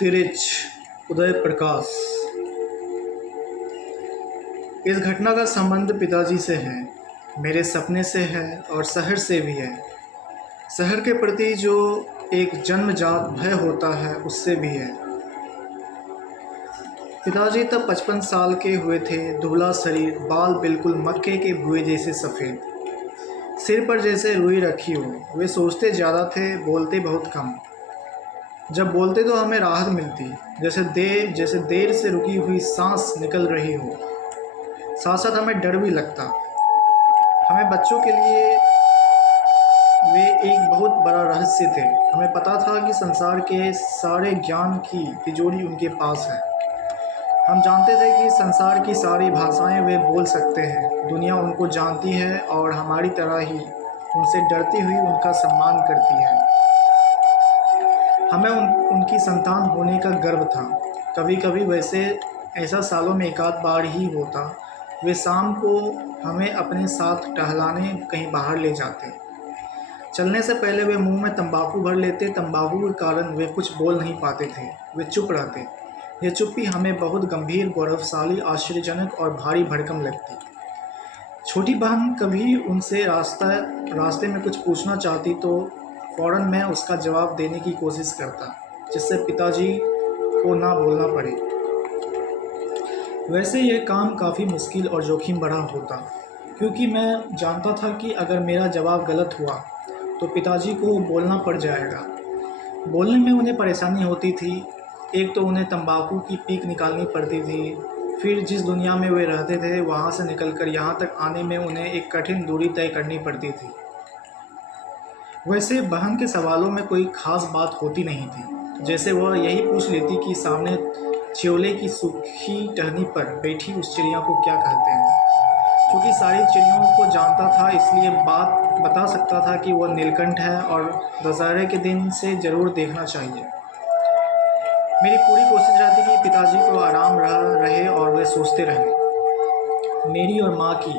तिरिच उदय प्रकाश। इस घटना का संबंध पिताजी से है, मेरे सपने से है और शहर से भी है। शहर के प्रति जो एक जन्मजात भय होता है उससे भी है। पिताजी तब 55 साल के हुए थे, दुबला शरीर, बाल बिल्कुल मक्के के भुए जैसे सफ़ेद, सिर पर जैसे रुई रखी हो। वे सोचते ज़्यादा थे, बोलते बहुत कम। जब बोलते तो हमें राहत मिलती, जैसे देर से रुकी हुई सांस निकल रही हो। साथ साथ हमें डर भी लगता। हमें बच्चों के लिए वे एक बहुत बड़ा रहस्य थे। हमें पता था कि संसार के सारे ज्ञान की तिजोरी उनके पास है। हम जानते थे कि संसार की सारी भाषाएं वे बोल सकते हैं। दुनिया उनको जानती है और हमारी तरह ही उनसे डरती हुई उनका सम्मान करती है। हमें उनकी संतान होने का गर्व था। कभी कभी वैसे ऐसा सालों में एक आध बार ही होता। वे शाम को हमें अपने साथ टहलाने कहीं बाहर ले जाते। चलने से पहले वे मुंह में तंबाकू भर लेते। तंबाकू के कारण वे कुछ बोल नहीं पाते थे, वे चुप रहते। यह चुप्पी हमें बहुत गंभीर, गौरवशाली, आश्चर्यजनक और भारी भरकम लगती। छोटी बहन कभी उनसे रास्ते में कुछ पूछना चाहती तो फ़ौरन मैं उसका जवाब देने की कोशिश करता, जिससे पिताजी को ना बोलना पड़े। वैसे यह काम काफ़ी मुश्किल और जोखिम भरा होता, क्योंकि मैं जानता था कि अगर मेरा जवाब गलत हुआ तो पिताजी को बोलना पड़ जाएगा। बोलने में उन्हें परेशानी होती थी। एक तो उन्हें तंबाकू की पीक निकालनी पड़ती थी, फिर जिस दुनिया में वे रहते थे वहाँ से निकलकर यहाँ तक आने में उन्हें एक कठिन दूरी तय करनी पड़ती थी। वैसे बहन के सवालों में कोई ख़ास बात होती नहीं थी। जैसे वह यही पूछ लेती कि सामने चियोले की सूखी टहनी पर बैठी उस चिड़िया को क्या कहते हैं। क्योंकि सारी चिड़ियों को जानता था, इसलिए बात बता सकता था कि वह नीलकंठ है और दशहरे के दिन से ज़रूर देखना चाहिए। मेरी पूरी कोशिश रहती कि पिताजी को आराम रहे और वे सोचते रहें। मेरी और माँ की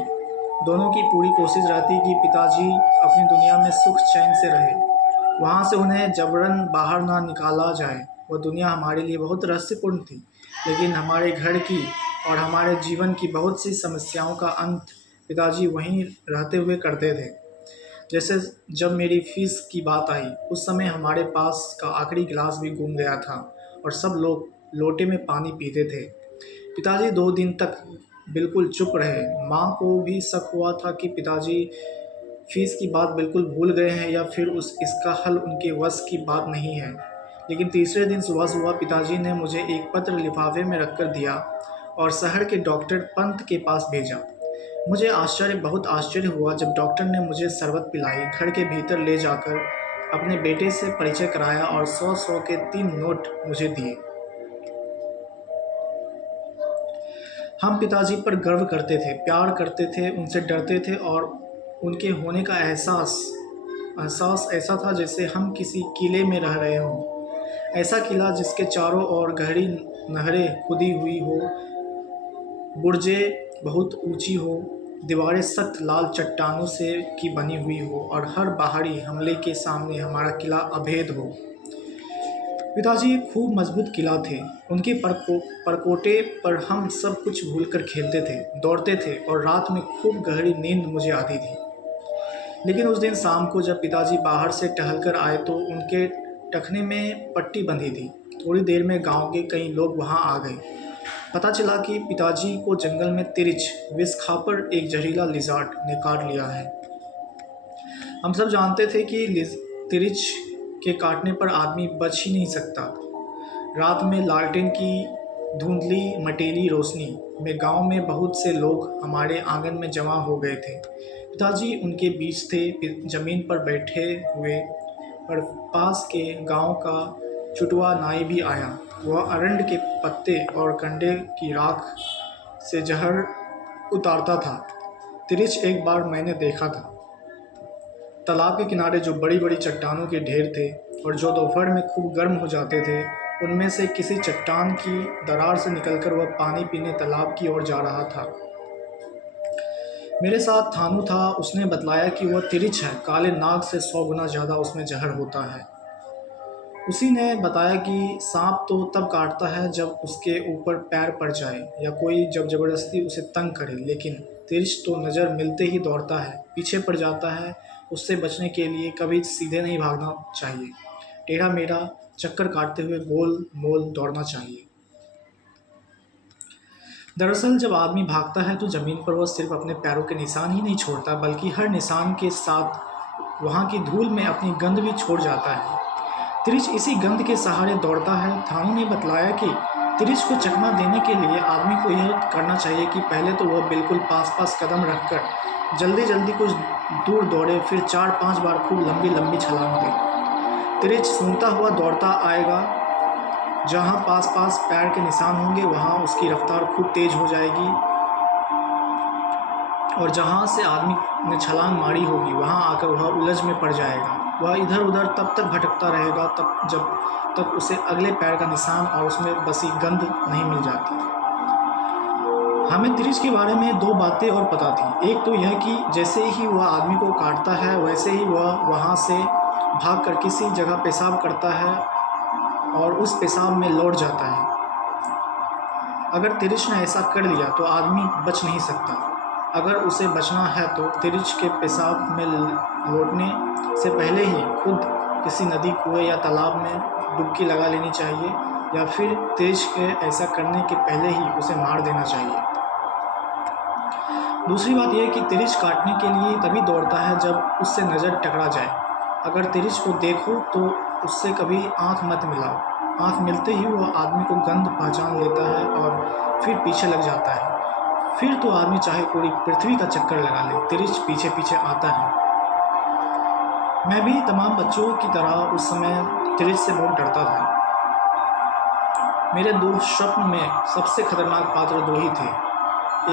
दोनों की पूरी कोशिश रहती कि पिताजी अपनी दुनिया में सुख चैन से रहे, वहाँ से उन्हें जबरन बाहर ना निकाला जाए। वह दुनिया हमारे लिए बहुत रहस्यपूर्ण थी, लेकिन हमारे घर की और हमारे जीवन की बहुत सी समस्याओं का अंत पिताजी वहीं रहते हुए करते थे। जैसे जब मेरी फीस की बात आई, उस समय हमारे पास का आखिरी गिलास भी गुम गया था और सब लोग लोटे में पानी पीते थे। पिताजी 2 दिन तक बिल्कुल चुप रहे। माँ को भी शक हुआ था कि पिताजी फीस की बात बिल्कुल भूल गए हैं या फिर इसका हल उनके वश की बात नहीं है। लेकिन तीसरे दिन सुबह सुबह पिताजी ने मुझे एक पत्र लिफाफे में रखकर दिया और शहर के डॉक्टर पंत के पास भेजा। मुझे बहुत आश्चर्य हुआ जब डॉक्टर ने मुझे शरबत पिलाई, घर के भीतर ले जाकर अपने बेटे से परिचय कराया और 100 के 3 नोट मुझे दिए। हम पिताजी पर गर्व करते थे, प्यार करते थे, उनसे डरते थे और उनके होने का एहसास ऐसा था जैसे हम किसी किले में रह रहे हों। ऐसा किला जिसके चारों ओर गहरी नहरें खुदी हुई हो, बुर्जें बहुत ऊंची हो, दीवारें सख्त लाल चट्टानों से की बनी हुई हो और हर बाहरी हमले के सामने हमारा किला अभेद हो। पिताजी खूब मजबूत किला थे। उनके परकोटे पर हम सब कुछ भूलकर खेलते थे, दौड़ते थे और रात में खूब गहरी नींद मुझे आती थी। लेकिन उस दिन शाम को जब पिताजी बाहर से टहलकर आए तो उनके टखने में पट्टी बंधी थी। थोड़ी देर में गांव के कई लोग वहां आ गए। पता चला कि पिताजी को जंगल में तिरिच विषखापर, एक जहरीला लिजार्ड, ने काट लिया है। हम सब जानते थे कि तिरिच के काटने पर आदमी बच ही नहीं सकता। रात में लालटेन की धुंधली मटेली रोशनी में गांव में बहुत से लोग हमारे आंगन में जमा हो गए थे। पिताजी उनके बीच थे, जमीन पर बैठे हुए। पर पास के गांव का चुटवा नाई भी आया। वह अरंड के पत्ते और कंडे की राख से जहर उतारता था। तिरिच एक बार मैंने देखा था। तालाब के किनारे जो बड़ी बड़ी चट्टानों के ढेर थे और जो दोपहर में खूब गर्म हो जाते थे, उनमें से किसी चट्टान की दरार से निकलकर वह पानी पीने तालाब की ओर जा रहा था। मेरे साथ थानू था। उसने बतलाया कि वह तिरिच है। काले नाग से 100 गुना ज़्यादा उसमें जहर होता है। उसी ने बताया कि सांप तो तब काटता है जब उसके ऊपर पैर पड़ जाए या कोई जब ज़बरदस्ती उसे तंग करे, लेकिन तिरछ तो नज़र मिलते ही दौड़ता है, पीछे पड़ जाता है। उससे बचने के लिए कभी सीधे नहीं भागना चाहिए, टेढ़ा मेढ़ा चक्कर काटते हुए गोल मोल दौड़ना चाहिए। दरअसल जब आदमी भागता है तो ज़मीन पर वह सिर्फ अपने पैरों के निशान ही नहीं छोड़ता, बल्कि हर निशान के साथ वहाँ की धूल में अपनी गंध भी छोड़ जाता है। तिरछ इसी गंध के सहारे दौड़ता है। थानू ने बतलाया कि तिरछ को चकमा देने के लिए आदमी को यह करना चाहिए कि पहले तो वह बिल्कुल पास पास कदम रखकर जल्दी जल्दी कुछ दूर दौड़े, फिर 4-5 बार खूब लंबी लंबी छलांग दे। तिरछ सूंघता हुआ दौड़ता आएगा, जहाँ पास पास पैर के निशान होंगे वहाँ उसकी रफ्तार खूब तेज हो जाएगी, और जहाँ से आदमी ने छलांग मारी होगी वहाँ आकर वह उलझ में पड़ जाएगा। वह इधर उधर तब तक भटकता रहेगा जब तक उसे अगले पैर का निशान और उसमें बसी गंध नहीं मिल जाती। हमें तिरछ के बारे में 2 बातें और पता थी। एक तो यह कि जैसे ही वह आदमी को काटता है वैसे ही वह वहाँ से भागकर किसी जगह पेशाब करता है और उस पेशाब में लौट जाता है। अगर तिरछ ने ऐसा कर लिया तो आदमी बच नहीं सकता। अगर उसे बचना है तो तिरछ के पेशाब में लौटने से पहले ही खुद किसी नदी, कुएं या तालाब में डुबकी लगा लेनी चाहिए, या फिर तिरछ के ऐसा करने के पहले ही उसे मार देना चाहिए। दूसरी बात यह कि तिरछ काटने के लिए तभी दौड़ता है जब उससे नज़र टकरा जाए। अगर तिरछ को देखो तो उससे कभी आँख मत मिलाओ। आँख मिलते ही वह आदमी को गंध पहचान लेता है और फिर पीछे लग जाता है। फिर तो आदमी चाहे पूरी पृथ्वी का चक्कर लगा ले, तिरछ पीछे पीछे आता है। मैं भी तमाम बच्चों की तरह उस समय तिरछ से बहुत डरता था। मेरे 2 स्वप्न में सबसे खतरनाक पात्र 2 ही थे,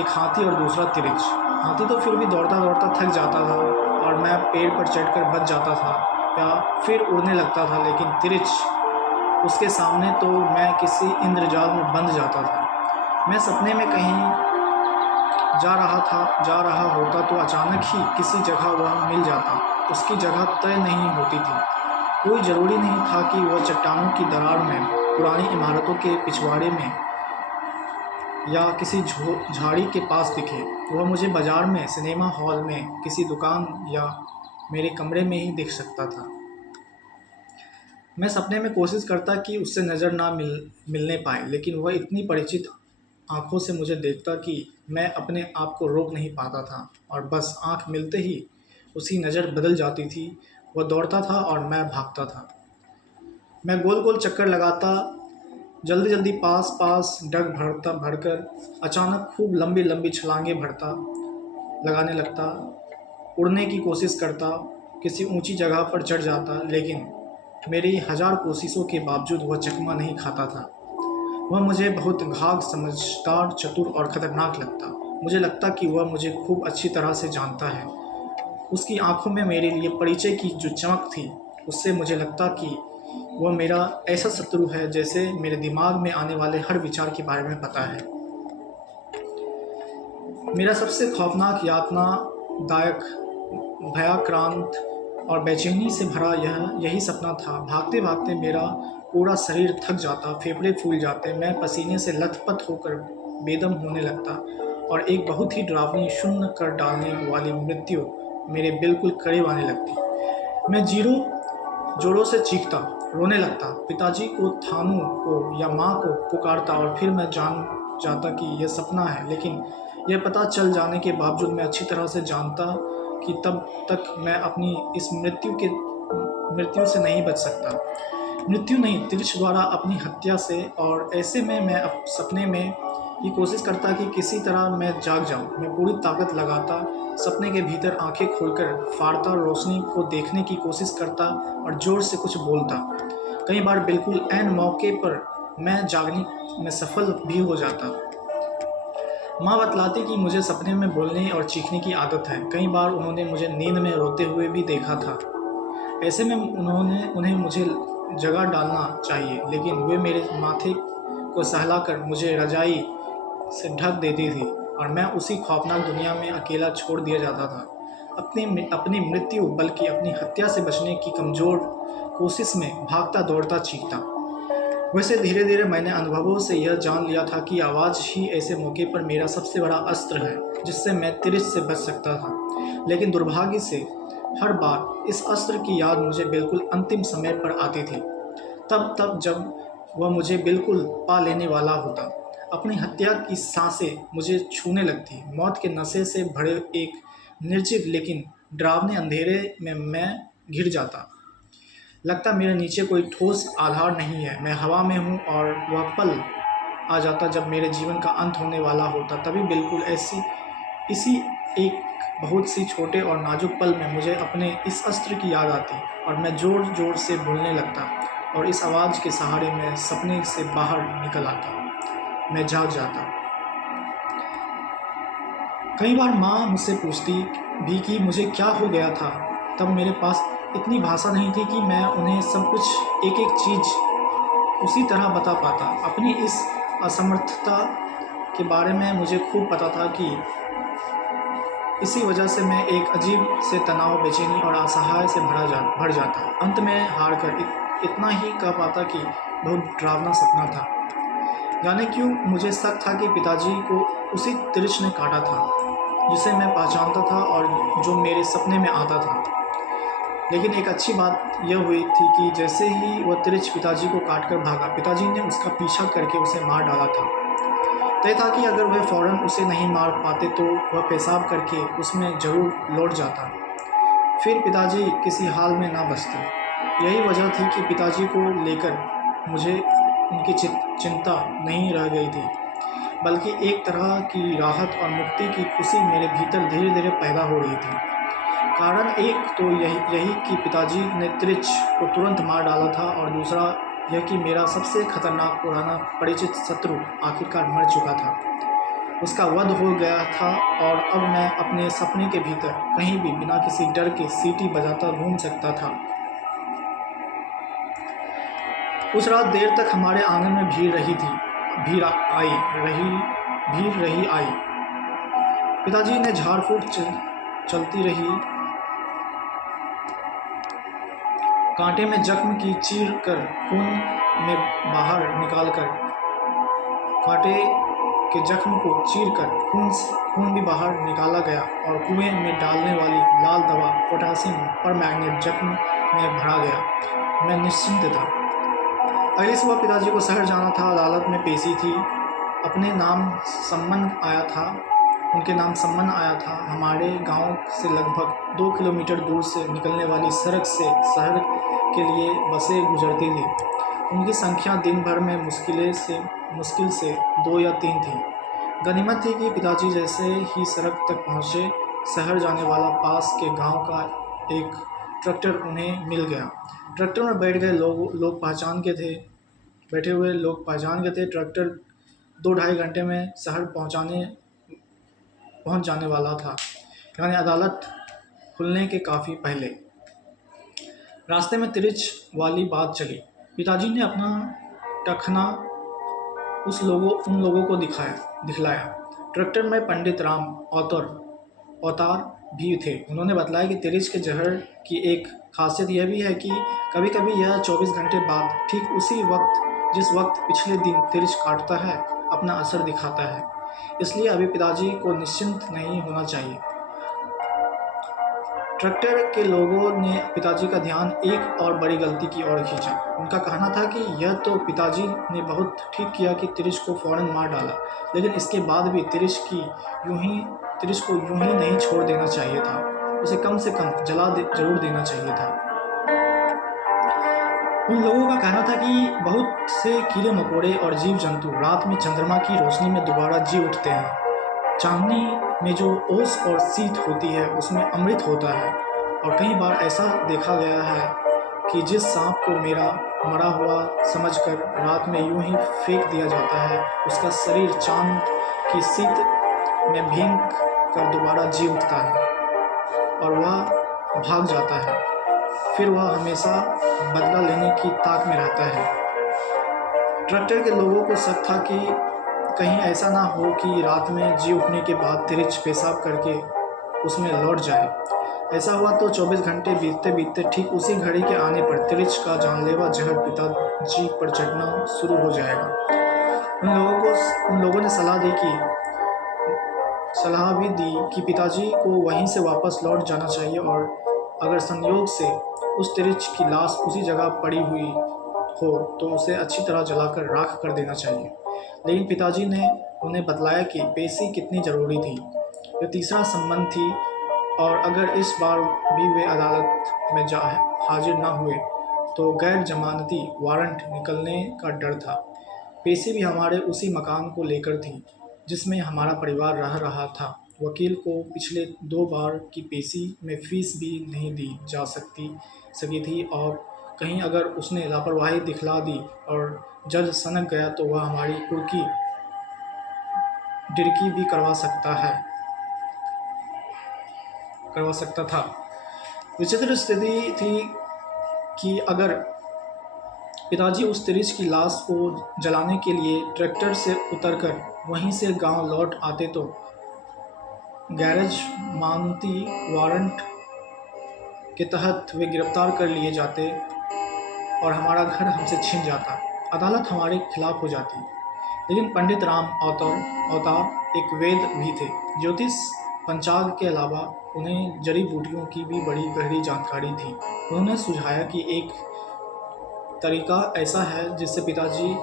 एक हाथी और दूसरा तिरछ। हाथी तो फिर भी दौड़ता दौड़ता थक जाता था और मैं पेड़ पर चढ़कर बच जाता था या फिर उड़ने लगता था, लेकिन तिरछ, उसके सामने तो मैं किसी इंद्रजाल में बंध जाता था। मैं सपने में कहीं जा रहा होता तो अचानक ही किसी जगह वह मिल जाता। उसकी जगह तय नहीं होती थी। कोई ज़रूरी नहीं था कि वह चट्टानों की दरार में, पुरानी इमारतों के पिछवाड़े में या किसी झाड़ी के पास दिखे। वह मुझे बाज़ार में, सिनेमा हॉल में, किसी दुकान या मेरे कमरे में ही दिख सकता था। मैं सपने में कोशिश करता कि उससे नज़र ना मिलने पाए, लेकिन वह इतनी परिचित आँखों से मुझे देखता कि मैं अपने आप को रोक नहीं पाता था, और बस आँख मिलते ही उसकी नज़र बदल जाती थी। वह दौड़ता था और मैं भागता था। मैं गोल गोल चक्कर लगाता, जल्दी जल्दी पास पास डग भरकर अचानक खूब लंबी लंबी छलांगें लगाने लगता, उड़ने की कोशिश करता, किसी ऊंची जगह पर चढ़ जाता, लेकिन मेरी 1000 कोशिशों के बावजूद वह चकमा नहीं खाता था। वह मुझे बहुत घाघ, समझदार, चतुर और ख़तरनाक लगता। मुझे लगता कि वह मुझे खूब अच्छी तरह से जानता है। उसकी आंखों में मेरे लिए परिचय की जो चमक थी, उससे मुझे लगता कि वह मेरा ऐसा शत्रु है जैसे मेरे दिमाग में आने वाले हर विचार के बारे में पता है। मेरा सबसे खौफनाक, यातनादायक, भयाक्रांत और बेचैनी से भरा यही सपना था। भागते भागते मेरा पूरा शरीर थक जाता, फेफड़े फूल जाते, मैं पसीने से लथपथ होकर बेदम होने लगता, और एक बहुत ही डरावनी, शून्य कर डालने वाली मृत्यु मेरे बिल्कुल करीब आने लगती। मैं जोरों से चीखता, रोने लगता, पिताजी को, थानू को या माँ को पुकारता, और फिर मैं जान जाता कि यह सपना है। लेकिन यह पता चल जाने के बावजूद मैं अच्छी तरह से जानता कि तब तक मैं अपनी इस मृत्यु से नहीं बच सकता। मृत्यु नहीं, तिरछ द्वारा अपनी हत्या से। और ऐसे में मैं सपने में ये कोशिश करता कि किसी तरह मैं जाग जाऊं। मैं पूरी ताकत लगाता, सपने के भीतर आंखें खोलकर फाड़ता, रोशनी को देखने की कोशिश करता और ज़ोर से कुछ बोलता। कई बार बिल्कुल ऐन मौके पर मैं जागने में सफल भी हो जाता। माँ बतलाती कि मुझे सपने में बोलने और चीखने की आदत है। कई बार उन्होंने मुझे नींद में रोते हुए भी देखा था। ऐसे में उन्हें मुझे जगह डालना चाहिए, लेकिन वे मेरे माथे को सहलाकर मुझे रजाई से ढक देती थी, और मैं उसी खौफनाक दुनिया में अकेला छोड़ दिया जाता था। अपनी मृत्यु, बल्कि अपनी हत्या से बचने की कमज़ोर कोशिश में भागता दौड़ता चीखता। वैसे धीरे धीरे मैंने अनुभवों से यह जान लिया था कि आवाज़ ही ऐसे मौके पर मेरा सबसे बड़ा अस्त्र है जिससे मैं तिरिच से बच सकता था। लेकिन दुर्भाग्य से हर बार इस अस्त्र की याद मुझे बिल्कुल अंतिम समय पर आती थी, तब जब वह मुझे बिल्कुल पा लेने वाला होता। अपनी हत्या की सांसें मुझे छूने लगती। मौत के नशे से भरे एक निर्जीव लेकिन डरावने अंधेरे में मैं घिर जाता। लगता मेरे नीचे कोई ठोस आधार नहीं है, मैं हवा में हूँ। और वह पल आ जाता जब मेरे जीवन का अंत होने वाला होता। तभी बिल्कुल इसी एक बहुत सी छोटे और नाजुक पल में मुझे अपने इस अस्त्र की याद आती और मैं ज़ोर ज़ोर से बोलने लगता और इस आवाज़ के सहारे मैं सपने से बाहर निकल आता। मैं जाग जाता। कई बार माँ मुझसे पूछती भी कि मुझे क्या हो गया था। तब मेरे पास इतनी भाषा नहीं थी कि मैं उन्हें सब कुछ एक एक चीज़ उसी तरह बता पाता। अपनी इस असमर्थता के बारे में मुझे खूब पता था कि इसी वजह से मैं एक अजीब से तनाव, बेचैनी और असहाय से भर जाता। अंत में हार कर इतना ही कह पाता कि बहुत डरावना सपना था। जाने क्यों मुझे शक था कि पिताजी को उसी तिरिच ने काटा था जिसे मैं पहचानता था और जो मेरे सपने में आता था। लेकिन एक अच्छी बात यह हुई थी कि जैसे ही वह तिरिच पिताजी को काटकर भागा, पिताजी ने उसका पीछा करके उसे मार डाला था। तय था कि अगर वह फ़ौरन उसे नहीं मार पाते तो वह पेशाब करके उसमें ज़रूर लौट जाता। फिर पिताजी किसी हाल में ना बचते। यही वजह थी कि पिताजी को लेकर मुझे उनकी चिंता नहीं रह गई थी, बल्कि एक तरह की राहत और मुक्ति की खुशी मेरे भीतर धीरे धीरे पैदा हो रही थी। कारण एक तो यही कि पिताजी ने तिरिच को तुरंत मार डाला था और दूसरा यह कि मेरा सबसे खतरनाक पुराना परिचित शत्रु आखिरकार मर चुका था। उसका वध हो गया था और अब मैं अपने सपने के भीतर कहीं भी बिना किसी डर के सीटी बजाता घूम सकता था। उस रात देर तक हमारे आंगन में भीड़ रही आई। पिताजी ने झाड़ फूक चलती रही। कांटे में जख्म की चीर कर खून में बाहर निकाल कर कांटे के जख्म को चीर कर खून भी बाहर निकाला गया और कुएं में डालने वाली लाल दवा पोटासियम परमैंगनेट जख्म में भरा गया। मैं निश्चिंत था। अगली सुबह पिताजी को शहर जाना था। अदालत में पेशी थी। उनके नाम सम्मन आया था। हमारे गांव से लगभग 2 किलोमीटर दूर से निकलने वाली सड़क से शहर के लिए बसें गुजरती थी। उनकी संख्या दिन भर में मुश्किल से 2 या 3 थी। गनीमत थी कि पिताजी जैसे ही सड़क तक पहुँचे, शहर जाने वाला पास के गांव का एक ट्रैक्टर उन्हें मिल गया। ट्रैक्टर में बैठ गए लोग बैठे हुए लोग पहचान गए थे। ट्रैक्टर 2-2.5 घंटे में शहर पहुंच जाने वाला था, यानी अदालत खुलने के काफ़ी पहले। रास्ते में तिरिच वाली बात चली। पिताजी ने अपना टखना उन लोगों को दिखलाया। ट्रैक्टर में पंडित राम अवतार भी थे। उन्होंने बताया कि तिरिच के जहर की एक खासियत यह भी है कि कभी कभी यह 24 घंटे बाद ठीक उसी वक्त जिस वक्त पिछले दिन तिरिच काटता है अपना असर दिखाता है। इसलिए अभी पिताजी को निश्चिंत नहीं होना चाहिए। ट्रैक्टर के लोगों ने पिताजी का ध्यान एक और बड़ी गलती की ओर खींचा। उनका कहना था कि यह तो पिताजी ने बहुत ठीक किया कि तिरिच को फौरन मार डाला, लेकिन इसके बाद भी तिरिच को यूं ही नहीं छोड़ देना चाहिए था। उसे कम से कम जला जरूर देना चाहिए था। उन लोगों का कहना था कि बहुत से कीड़े मकोड़े और जीव जंतु रात में चंद्रमा की रोशनी में दोबारा जी उठते हैं। चांदनी में जो ओस और शीत होती है उसमें अमृत होता है। और कई बार ऐसा देखा गया है कि जिस सांप को मरा हुआ समझकर रात में यूं ही फेंक दिया जाता है, उसका शरीर चांद की शीत में भीग कर दोबारा जी उठता है और वह भाग जाता है। फिर वह हमेशा बदला लेने की ताक में रहता है। ट्रैक्टर के लोगों को शक था कि कहीं ऐसा ना हो कि रात में जी उठने के बाद तिरिच पेशाब करके उसमें लौट जाए। ऐसा हुआ तो 24 घंटे बीतते बीतते ठीक उसी घड़ी के आने पर तिरिच का जानलेवा जहर पिताजी पर चढ़ना शुरू हो जाएगा। उन लोगों ने सलाह भी दी कि पिताजी को वहीं से वापस लौट जाना चाहिए और अगर संयोग से उस तिरिच की लाश उसी जगह पड़ी हुई हो तो उसे अच्छी तरह जलाकर राख कर देना चाहिए। लेकिन पिताजी ने उन्हें बतलाया कि पेशी कितनी ज़रूरी थी। यह तीसरा संबंध थी और अगर इस बार भी वे अदालत में हाजिर न हुए तो गैर जमानती वारंट निकलने का डर था। पेशी भी हमारे उसी मकान को लेकर थी जिसमें हमारा परिवार रह रहा था। वकील को पिछले 2 बार की पेशी में फीस भी नहीं दी जा सकी थी और कहीं अगर उसने लापरवाही दिखला दी और जज सनक गया तो वह हमारी कुर्की डिड़की भी करवा सकता था। विचित्र स्थिति थी कि अगर पिताजी उस तिरिच की लाश को जलाने के लिए ट्रैक्टर से उतरकर वहीं से गांव लौट आते तो गैरेज मानती वारंट के तहत वे गिरफ्तार कर लिए जाते और हमारा घर हमसे छिन जाता, अदालत हमारे खिलाफ हो जाती। लेकिन पंडित राम अवतार एक वेद भी थे। ज्योतिष पंचांग के अलावा उन्हें जड़ी बूटियों की भी बड़ी गहरी जानकारी थी। उन्होंने सुझाया कि एक तरीका ऐसा है जिससे पिताजी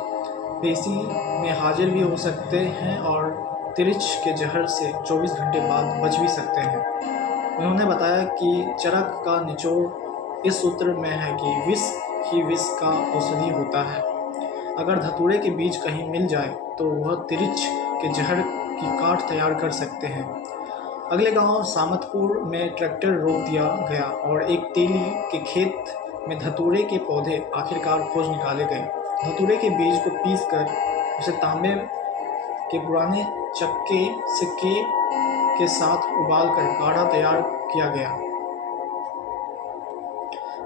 पेशी में हाजिर भी हो सकते हैं और तिरिच के जहर से 24 घंटे बाद बच भी सकते हैं। उन्होंने बताया कि चरक का निचोड़ इस सूत्र में है कि विष ही विष का औषधि होता है। अगर धतूरे के बीज कहीं मिल जाए तो वह तिरिच के जहर की काट तैयार कर सकते हैं। अगले गांव सामतपुर में ट्रैक्टर रोक दिया गया और एक तेली के खेत में धतूरे के पौधे आखिरकार खोज निकाले गए। धतूरे के बीज को पीसकर उसे तांबे के पुराने सिक्के के साथ उबालकर काढ़ा तैयार किया गया।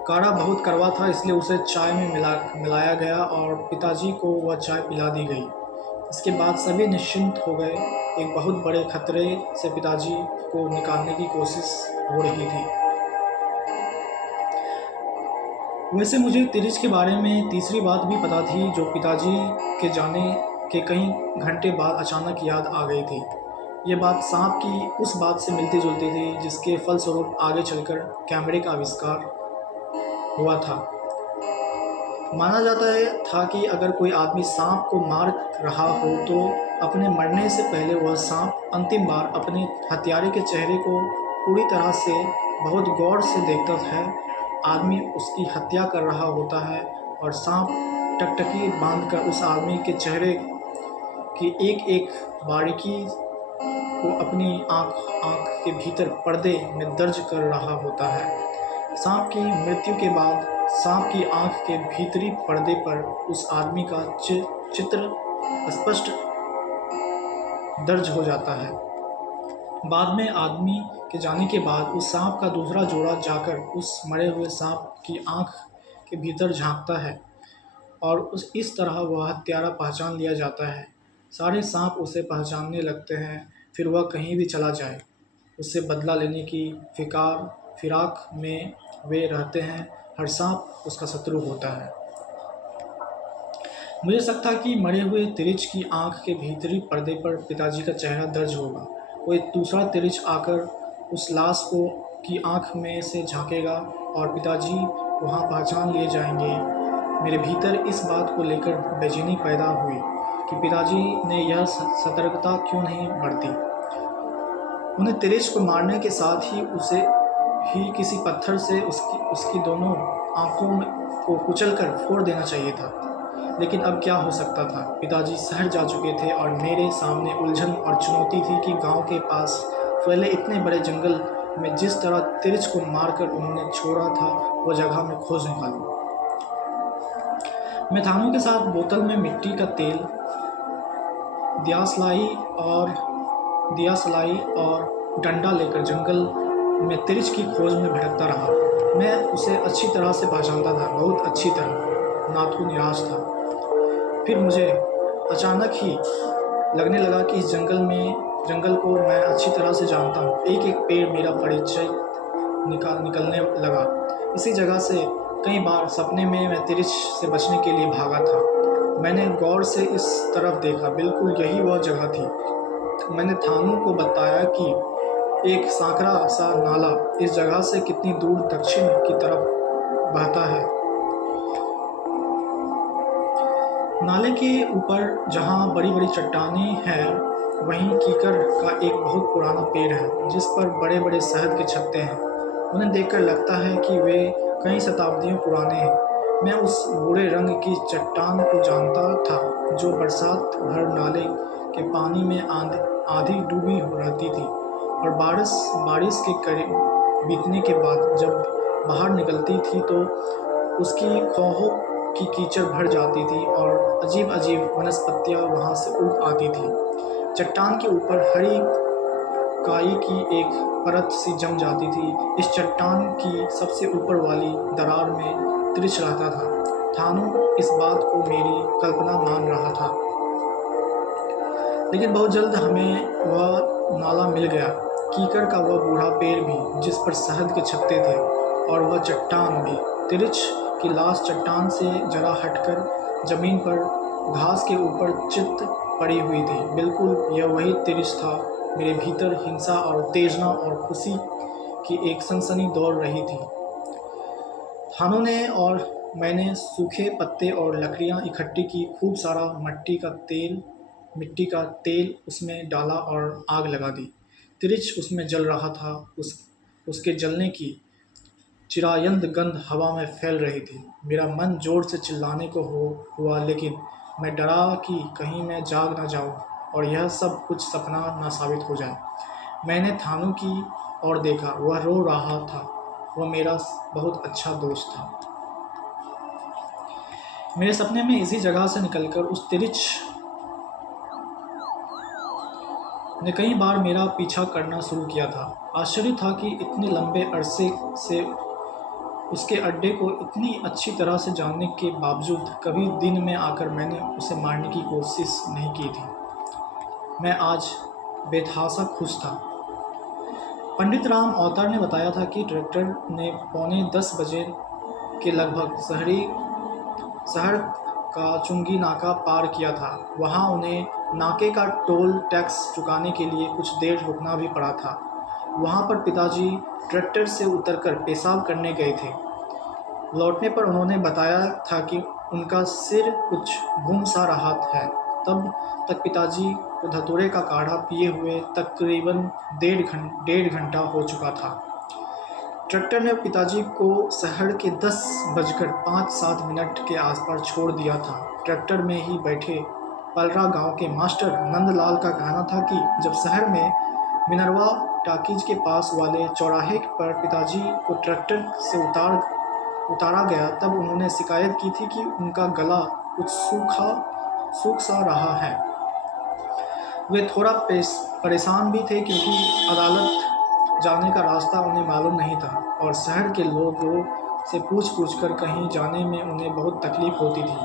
काढ़ा बहुत कड़वा था इसलिए उसे चाय में मिलाया गया और पिताजी को वह चाय पिला दी गई। इसके बाद सभी निश्चिंत हो गए। एक बहुत बड़े खतरे से पिताजी को निकालने की कोशिश हो रही थी। वैसे मुझे तिरिच के बारे में तीसरी बात भी पता थी जो पिताजी के जाने के कई घंटे बाद अचानक याद आ गई थी। ये बात सांप की उस बात से मिलती जुलती थी जिसके फलस्वरूप आगे चलकर कैमरे का आविष्कार हुआ था। माना जाता था कि अगर कोई आदमी सांप को मार रहा हो तो अपने मरने से पहले वह सांप अंतिम बार अपने हत्यारे के चेहरे को पूरी तरह से बहुत गौर से देखता है। आदमी उसकी हत्या कर रहा होता है और सांप टकटकी बांधकर उस आदमी के चेहरे की एक एक बारीकी को अपनी आँख के भीतर पर्दे में दर्ज कर रहा होता है। सांप की मृत्यु के बाद सांप की आँख के भीतरी पर्दे पर उस आदमी का चित्र स्पष्ट दर्ज हो जाता है। बाद में आदमी के जाने के बाद उस सांप का दूसरा जोड़ा जाकर उस मरे हुए सांप की आँख के भीतर झांकता है और इस तरह वह हत्यारा पहचान लिया जाता है। सारे सांप उसे पहचानने लगते हैं। फिर वह कहीं भी चला जाए उससे बदला लेने की फिराक में वे रहते हैं। हर सांप उसका शत्रु होता है। मुझे शक था कि मरे हुए तिरिच की आँख के भीतरी पर्दे पर पिताजी का चेहरा दर्ज होगा। कोई दूसरा तिरिच आकर उस लाश की आँख में से झांकेगा और पिताजी वहाँ पहचान लिए जाएंगे। मेरे भीतर इस बात को लेकर बेचैनी पैदा हुई कि पिताजी ने यह सतर्कता क्यों नहीं बरती। उन्हें तिरिच को मारने के साथ ही उसे किसी पत्थर से उसकी दोनों आँखों को कुचलकर फोड़ देना चाहिए था। लेकिन अब क्या हो सकता था। पिताजी शहर जा चुके थे और मेरे सामने उलझन और चुनौती थी कि गांव के पास फैले इतने बड़े जंगल में जिस तरह तिरिच को मारकर उन्होंने छोड़ा था वो जगह में खोज निकालूं। मैं थानों के साथ बोतल में मिट्टी का तेल, दियासलाई और डंडा लेकर जंगल में तिरिच की खोज में भटकता रहा। मैं उसे अच्छी तरह से पहचानता था, बहुत अच्छी तरह। नाथू निराश था। फिर मुझे अचानक ही लगने लगा कि इस जंगल को मैं अच्छी तरह से जानता हूँ। एक एक पेड़ मेरा परिचित निकलने लगा। इसी जगह से कई बार सपने में मैं तिरिच से बचने के लिए भागा था। मैंने गौर से इस तरफ देखा, बिल्कुल यही वह जगह थी। मैंने थानू को बताया कि एक सांकरा सा नाला इस जगह से कितनी दूर दक्षिण की तरफ बहता है। नाले के ऊपर जहाँ बड़ी बड़ी चट्टानें हैं, वहीं कीकर का एक बहुत पुराना पेड़ है जिस पर बड़े बड़े शहद के छत्ते हैं। उन्हें देखकर लगता है कि वे कई शताब्दियों पुराने हैं। मैं उस भूरे रंग की चट्टान को जानता था जो बरसात भर नाले के पानी में आधी डूबी रहती थी, और बारिश के करीब बीतने के बाद जब बाहर निकलती थी तो उसकी खोहों की कीचड़ भर जाती थी और अजीब अजीब वनस्पतियाँ वहाँ से उग आती थी। चट्टान के ऊपर हरी काई की एक परत सी जम जाती थी। इस चट्टान की सबसे ऊपर वाली दरार में तिरिच रहता था। थानू इस बात को मेरी कल्पना मान रहा था, लेकिन बहुत जल्द हमें वह नाला मिल गया, कीकर का वह बूढ़ा पेड़ भी जिस पर शहद के छत्ते थे, और वह चट्टान भी। तिरिच की लाश चट्टान से जरा हटकर जमीन पर घास के ऊपर चित पड़ी हुई थी। बिल्कुल यह वही तिरिच था। मेरे भीतर हिंसा और उत्तेजना और खुशी की एक सनसनी दौड़ रही थी। थानू ने और मैंने सूखे पत्ते और लकड़ियाँ इकट्ठी की, खूब सारा मिट्टी का तेल उसमें डाला और आग लगा दी। तिरिच उसमें जल रहा था। उसके जलने की चिरायंद गंध हवा में फैल रही थी। मेरा मन जोर से चिल्लाने को हुआ, लेकिन मैं डरा कि कहीं मैं जाग न जाऊं और यह सब कुछ सपना न साबित हो जाए। मैंने थानू की ओर देखा। वह रो रहा था। वह मेरा बहुत अच्छा दोस्त था। मेरे सपने में इसी जगह से निकलकर उस तिरिच ने कई बार मेरा पीछा करना शुरू किया था। आश्चर्य था कि इतने लंबे अरसे से उसके अड्डे को इतनी अच्छी तरह से जानने के बावजूद कभी दिन में आकर मैंने उसे मारने की कोशिश नहीं की थी। मैं आज बेतहाशा खुश था। पंडित राम अवतार ने बताया था कि ट्रैक्टर ने 9:45 बजे के लगभग शहर का चुंगी नाका पार किया था। वहाँ उन्हें नाके का टोल टैक्स चुकाने के लिए कुछ देर रुकना भी पड़ा था। वहाँ पर पिताजी ट्रैक्टर से उतरकर पेशाब करने गए थे। लौटने पर उन्होंने बताया था कि उनका सिर कुछ घूम सा रहा है। तब तक पिताजी को धतूरे का काढ़ा पिए हुए तकरीबन डेढ़ घंटा हो चुका था। ट्रैक्टर ने पिताजी को शहर के 10:05-7 के आसपास छोड़ दिया था। ट्रैक्टर में ही बैठे पलरा गांव के मास्टर नंदलाल का कहना था कि जब शहर में मिनरवा टाकीज के पास वाले चौराहे पर पिताजी को ट्रैक्टर से उतारा गया, तब उन्होंने शिकायत की थी कि उनका गला कुछ सूख सा रहा है। वे थोड़ा परेशान भी थे क्योंकि अदालत जाने का रास्ता उन्हें मालूम नहीं था और शहर के लोगों से पूछ कर कहीं जाने में उन्हें बहुत तकलीफ होती थी।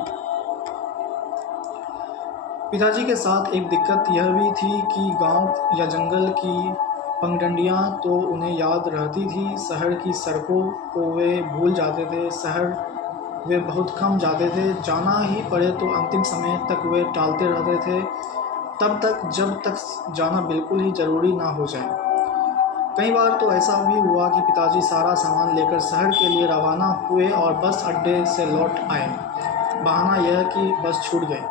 पिताजी के साथ एक दिक्कत यह भी थी कि गांव या जंगल की पगडंडियां तो उन्हें याद रहती थी, शहर की सड़कों को वे भूल जाते थे। शहर वे बहुत कम जाते थे। जाना ही पड़े तो अंतिम समय तक वे टालते रहते थे, तब तक जब तक जाना बिल्कुल ही ज़रूरी ना हो जाए। कई बार तो ऐसा भी हुआ कि पिताजी सारा सामान लेकर शहर के लिए रवाना हुए और बस अड्डे से लौट आए। बहाना यह कि बस छूट गई,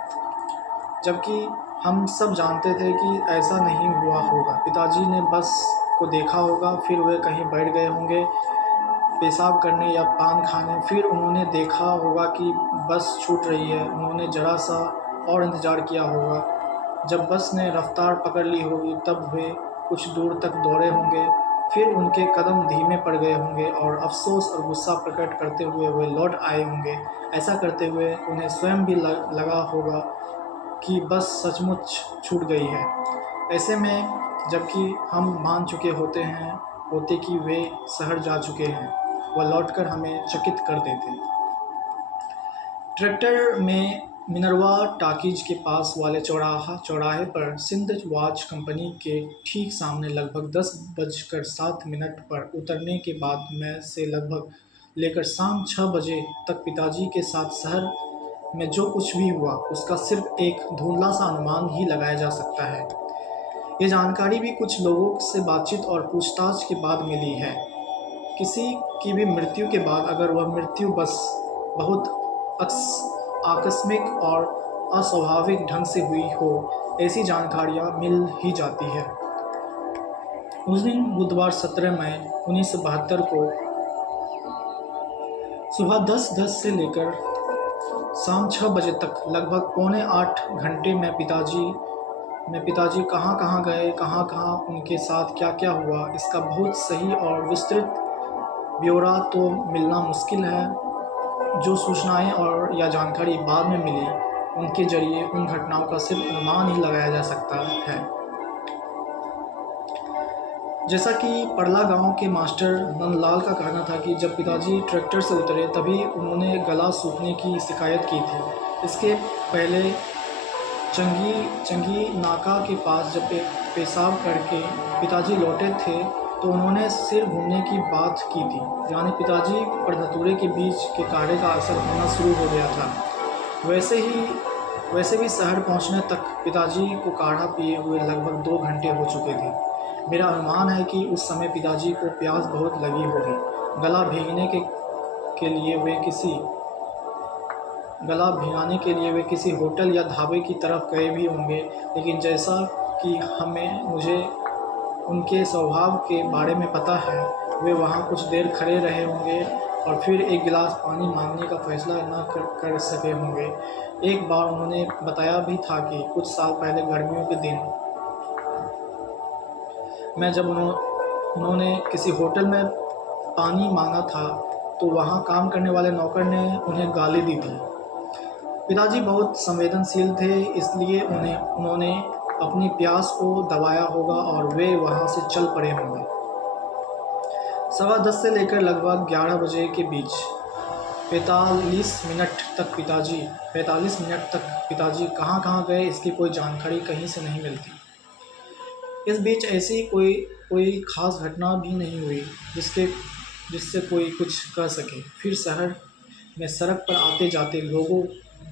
जबकि हम सब जानते थे कि ऐसा नहीं हुआ होगा। पिताजी ने बस को देखा होगा, फिर वे कहीं बैठ गए होंगे पेशाब करने या पान खाने। फिर उन्होंने देखा होगा कि बस छूट रही है। उन्होंने ज़रा सा और इंतज़ार किया होगा। जब बस ने रफ्तार पकड़ ली होगी तब वे कुछ दूर तक दौड़े होंगे। फिर उनके कदम धीमे पड़ गए होंगे और अफसोस और गुस्सा प्रकट करते हुए वे लौट आए होंगे। ऐसा करते हुए उन्हें स्वयं भी लगा होगा कि बस सचमुच छूट गई है। ऐसे में जबकि हम मान चुके होते कि वे शहर जा चुके हैं, वह लौटकर हमें चकित कर देते। ट्रैक्टर में मिनर्वा टॉकीज के पास वाले चौराहे पर सिंध वॉच कंपनी के ठीक सामने लगभग 10:07 पर उतरने के बाद में से लगभग लेकर शाम 6 बजे तक पिताजी के साथ शहर में जो कुछ भी हुआ उसका सिर्फ एक धुंधला सा अनुमान ही लगाया जा सकता है। ये जानकारी भी कुछ लोगों से बातचीत और पूछताछ के बाद मिली है। किसी की भी मृत्यु के बाद अगर वह मृत्यु बस बहुत आकस्मिक और अस्वाभाविक ढंग से हुई हो, ऐसी जानकारियाँ मिल ही जाती है। उस दिन बुधवार 17 मई 1972 को सुबह 10:10 से लेकर शाम 6 बजे तक लगभग पौने 8 घंटे में पिताजी कहाँ कहाँ गए, कहाँ कहाँ उनके साथ क्या क्या हुआ, इसका बहुत सही और विस्तृत ब्यौरा तो मिलना मुश्किल है। जो सूचनाएं और या जानकारी बाद में मिली उनके जरिए उन घटनाओं का सिर्फ अनुमान ही लगाया जा सकता है। जैसा कि परला गांव के मास्टर नंदलाल का कहना था कि जब पिताजी ट्रैक्टर से उतरे तभी उन्होंने गला सूखने की शिकायत की थी। इसके पहले चंगी नाका के पास जब पेशाब करके पिताजी लौटे थे तो उन्होंने सिर घूमने की बात की थी, यानी पिताजी पर धतूरे के बीज के काढ़े का असर होना शुरू हो गया था। वैसे भी शहर पहुंचने तक पिताजी को काढ़ा पिए हुए लगभग 2 घंटे हो चुके थे। मेरा अनुमान है कि उस समय पिताजी को प्यास बहुत लगी होगी। गला भिगाने के लिए वे किसी होटल या ढाबे की तरफ गए भी होंगे, लेकिन जैसा कि मुझे उनके स्वभाव के बारे में पता है, वे वहाँ कुछ देर खड़े रहे होंगे और फिर एक गिलास पानी मांगने का फैसला न कर सके होंगे। एक बार उन्होंने बताया भी था कि कुछ साल पहले गर्मियों के दिन में जब उन्होंने किसी होटल में पानी मांगा था तो वहाँ काम करने वाले नौकर ने उन्हें गाली दी थी। पिताजी बहुत संवेदनशील थे, इसलिए उन्होंने अपनी प्यास को दबाया होगा और वे वहाँ से चल पड़े होंगे। 10:15 से लेकर लगभग 11 बजे के बीच 45 मिनट तक पिताजी कहाँ गए इसकी कोई जानकारी कहीं से नहीं मिलती। इस बीच ऐसी कोई खास घटना भी नहीं हुई जिससे कोई कुछ कह सके। फिर शहर में सड़क पर आते जाते लोगों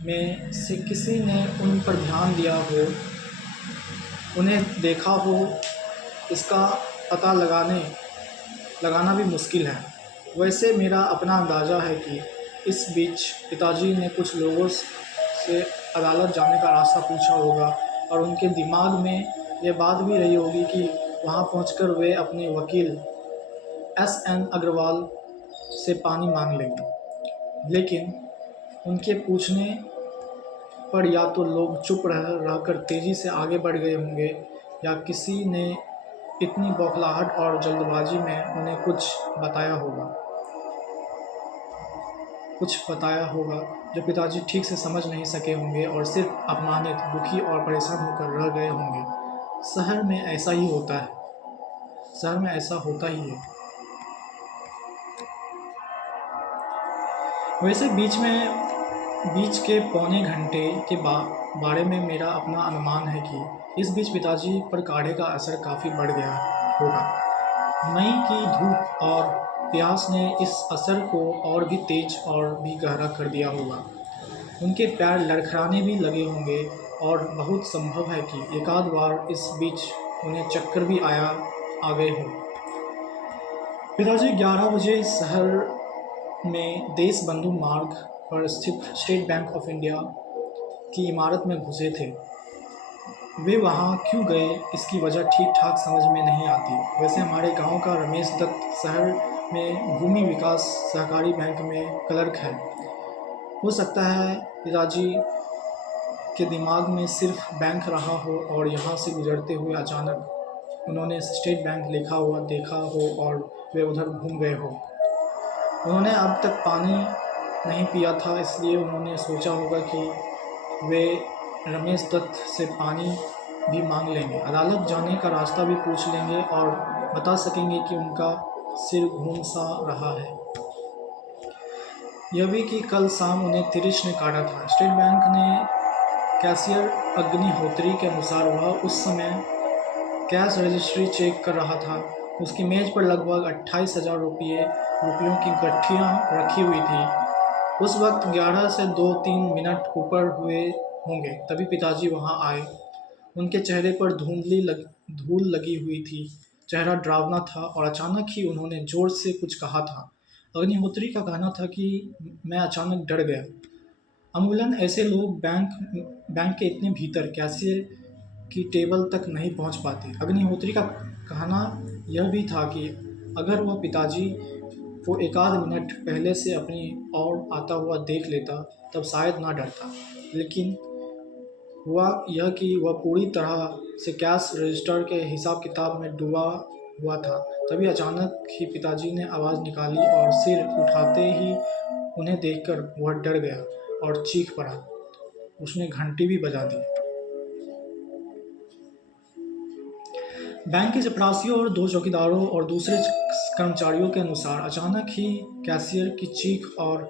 में से किसी ने उन पर ध्यान दिया हो, उन्हें देखा हो, इसका पता लगाना भी मुश्किल है। वैसे मेरा अपना अंदाज़ा है कि इस बीच पिताजी ने कुछ लोगों से अदालत जाने का रास्ता पूछा होगा और उनके दिमाग में यह बात भी रही होगी कि वहां पहुंचकर वे अपने वकील SN अग्रवाल से पानी मांग लेंगे। लेकिन उनके पूछने पर या तो लोग चुप रहकर तेज़ी से आगे बढ़ गए होंगे या किसी ने इतनी बौखलाहट और जल्दबाजी में उन्हें कुछ बताया होगा जो पिताजी ठीक से समझ नहीं सके होंगे और सिर्फ अपमानित, दुखी और परेशान होकर रह गए होंगे। शहर में ऐसा होता ही है। वैसे बीच के पौने घंटे के बारे में मेरा अपना अनुमान है कि इस बीच पिताजी पर काढ़े का असर काफ़ी बढ़ गया होगा। मई की धूप और प्यास ने इस असर को और भी तेज और भी गहरा कर दिया होगा। उनके पैर लड़खड़ाने भी लगे होंगे और बहुत संभव है कि एकाध बार इस बीच उन्हें चक्कर भी आ गए हों। पिताजी 11 बजे शहर में देशबंधु मार्ग पर स्थित स्टेट बैंक ऑफ इंडिया की इमारत में घुसे थे। वे वहाँ क्यों गए इसकी वजह ठीक ठाक समझ में नहीं आती। वैसे हमारे गांव का रमेश दत्त शहर में भूमि विकास सहकारी बैंक में क्लर्क है। हो सकता है पिताजी के दिमाग में सिर्फ बैंक रहा हो और यहाँ से गुजरते हुए अचानक उन्होंने स्टेट बैंक देखा हो और वे उधर घूम गए हो। उन्होंने अब तक पानी नहीं पिया था, इसलिए उन्होंने सोचा होगा कि वे रमेश दत्त से पानी भी मांग लेंगे, अदालत जाने का रास्ता भी पूछ लेंगे और बता सकेंगे कि उनका सिर घूम सा रहा है। यह भी कि कल शाम उन्हें तिरिश ने काटा था। स्टेट बैंक ने कैशियर अग्निहोत्री के अनुसार वह उस समय कैश रजिस्ट्री चेक कर रहा था। उसकी मेज पर लगभग 28,000 रुपयों की गठियाँ रखी हुई थी। उस वक्त 11 से 2-3 मिनट ऊपर हुए होंगे, तभी पिताजी वहाँ आए। उनके चेहरे पर धूल लगी हुई थी, चेहरा डरावना था और अचानक ही उन्होंने ज़ोर से कुछ कहा था। अग्निहोत्री का कहना था कि मैं अचानक डर गया। अमूमन ऐसे लोग बैंक के इतने भीतर कैशियर की टेबल तक नहीं पहुंच पाते। अग्निहोत्री का कहना यह भी था कि अगर वह पिताजी को एकाध मिनट पहले से अपनी ओर आता हुआ देख लेता तब शायद ना डरता। लेकिन हुआ यह कि वह पूरी तरह से कैश रजिस्टर के हिसाब किताब में डूबा हुआ था। तभी अचानक ही पिताजी ने आवाज़ निकाली और सिर उठाते ही उन्हें देखकर वह डर गया और चीख पड़ा। उसने घंटी भी बजा दी। बैंक के चपरासियों और 2 चौकीदारों और दूसरे कर्मचारियों के अनुसार अचानक ही कैशियर की चीख और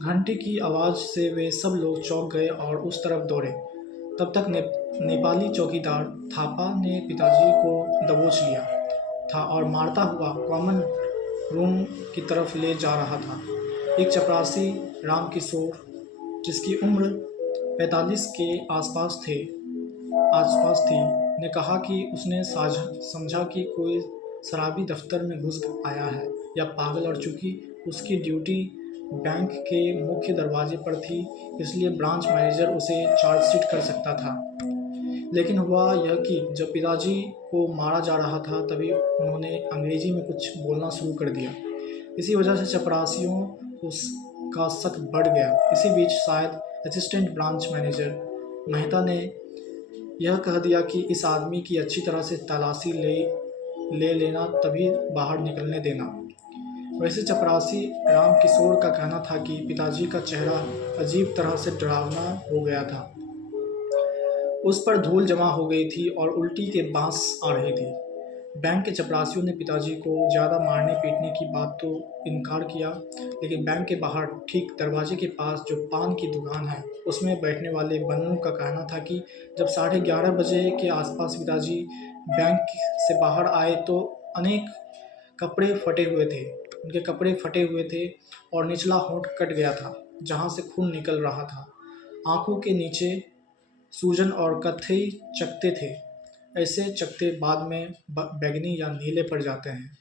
घंटी की आवाज़ से वे सब लोग चौंक गए और उस तरफ दौड़े। तब तक नेपाली चौकीदार थापा ने पिताजी को दबोच लिया था और मारता हुआ कॉमन रूम की तरफ ले जा रहा था। एक चपरासी रामकिशोर, जिसकी उम्र 45 के आसपास थी, ने कहा कि उसने समझा कि कोई शराबी दफ्तर में घुस आया है या पागल, और चूँकि उसकी ड्यूटी बैंक के मुख्य दरवाजे पर थी इसलिए ब्रांच मैनेजर उसे चार्जशीट कर सकता था। लेकिन हुआ यह कि जब पिताजी को मारा जा रहा था तभी उन्होंने अंग्रेजी में कुछ बोलना शुरू कर दिया। इसी वजह से चपरासियों का शक बढ़ गया। इसी बीच शायद असिस्टेंट ब्रांच मैनेजर मेहता ने यह कह दिया कि इस आदमी की अच्छी तरह से तलाशी ले लेना, तभी बाहर निकलने देना। वैसे चपरासी रामकिशोर का कहना था कि पिताजी का चेहरा अजीब तरह से डरावना हो गया था। उस पर धूल जमा हो गई थी और उल्टी के बांस आ रही थी। बैंक के चपरासियों ने पिताजी को ज़्यादा मारने पीटने की बात तो इनकार किया, लेकिन बैंक के बाहर ठीक दरवाजे के पास जो पान की दुकान है उसमें बैठने वाले बन्नू का कहना था कि जब 11:30 बजे के आसपास पिताजी बैंक से बाहर आए तो उनके कपड़े फटे हुए थे और निचला होंठ कट गया था जहाँ से खून निकल रहा था। आंखों के नीचे सूजन और कत्थई चकत्ते थे। ऐसे चकत्ते बाद में बैंगनी या नीले पड़ जाते हैं।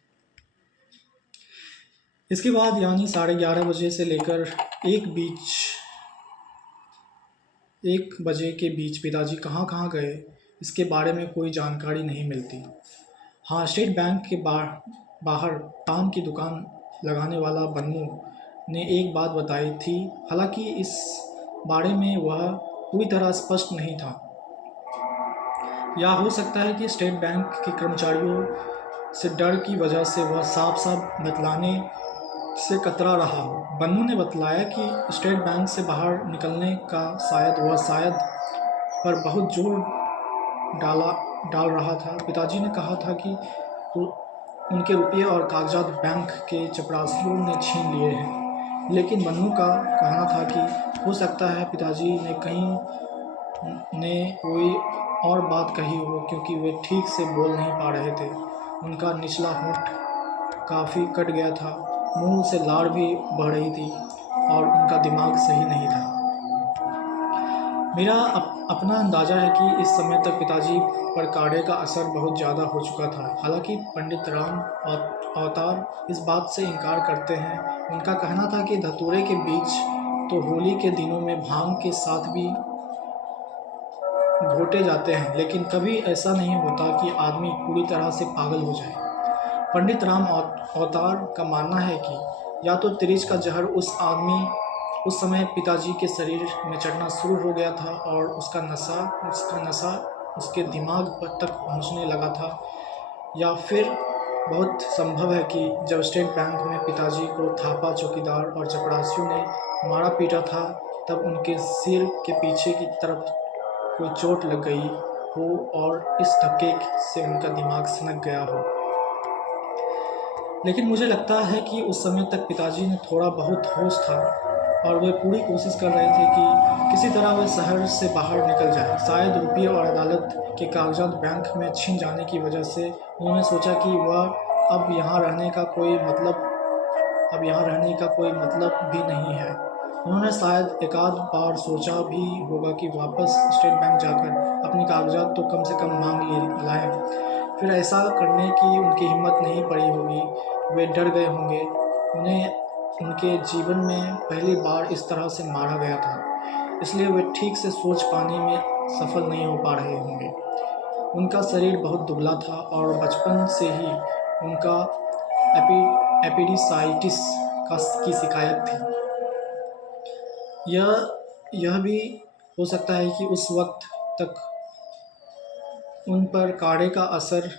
इसके बाद यानी 11:30 बजे से लेकर 1 बजे के बीच पिताजी कहाँ गए इसके बारे में कोई जानकारी नहीं मिलती। हाँ, स्टेट बैंक के बाहर पान की दुकान लगाने वाला बन्नू ने एक बात बताई थी, हालांकि इस बारे में वह पूरी तरह स्पष्ट नहीं था। या हो सकता है कि स्टेट बैंक के कर्मचारियों से डर की वजह से वह साफ बतलाने से कतरा रहा हो। बन्नू ने बतलाया कि स्टेट बैंक से बाहर निकलने का शायद पर बहुत जोर डाल रहा था। पिताजी ने कहा था कि उनके रुपये और कागजात बैंक के चपरासियों ने छीन लिए हैं, लेकिन बन्नू का कहना था कि हो सकता है पिताजी ने कोई और बात कही हो, क्योंकि वे ठीक से बोल नहीं पा रहे थे। उनका निचला होंठ काफ़ी कट गया था, मुंह से लार भी बह रही थी और उनका दिमाग सही नहीं था। मेरा अपना अंदाज़ा है कि इस समय तक पिताजी पर काढ़े का असर बहुत ज़्यादा हो चुका था। हालांकि पंडित राम अवतार इस बात से इनकार करते हैं। उनका कहना था कि धतूरे के बीज तो होली के दिनों में भांग के साथ भी घोटे जाते हैं, लेकिन कभी ऐसा नहीं होता कि आदमी पूरी तरह से पागल हो जाए। पंडित राम अवतार का मानना है कि या तो तिरिच का जहर उस समय पिताजी के शरीर में चढ़ना शुरू हो गया था और उसका नशा उसके दिमाग तक पहुंचने लगा था, या फिर बहुत संभव है कि जब स्टेट बैंक में पिताजी को थापा चौकीदार और चपरासियों ने मारा पीटा था तब उनके सिर के पीछे की तरफ कोई चोट लग गई हो और इस धक्के से उनका दिमाग सनक गया हो। लेकिन मुझे लगता है कि उस समय तक पिताजी में थोड़ा बहुत होश था। और वे पूरी कोशिश कर रहे थे कि किसी तरह वे शहर से बाहर निकल जाए। शायद रुपये और अदालत के कागजात बैंक में छिन जाने की वजह से उन्होंने सोचा कि वह अब यहाँ रहने का कोई मतलब भी नहीं है। उन्होंने शायद एकाध बार सोचा भी होगा कि वापस स्टेट बैंक जाकर अपने कागजात तो कम से कम मांग लाएं। फिर ऐसा करने की उनकी हिम्मत नहीं पड़ी होगी। वे डर गए होंगे। उन्हें उनके जीवन में पहली बार इस तरह से मारा गया था, इसलिए वे ठीक से सोच पाने में सफल नहीं हो पा रहे होंगे। उनका शरीर बहुत दुबला था और बचपन से ही उनका एपेंडिसाइटिस की शिकायत थी। यह भी हो सकता है कि उस वक्त तक उन पर काढ़े का असर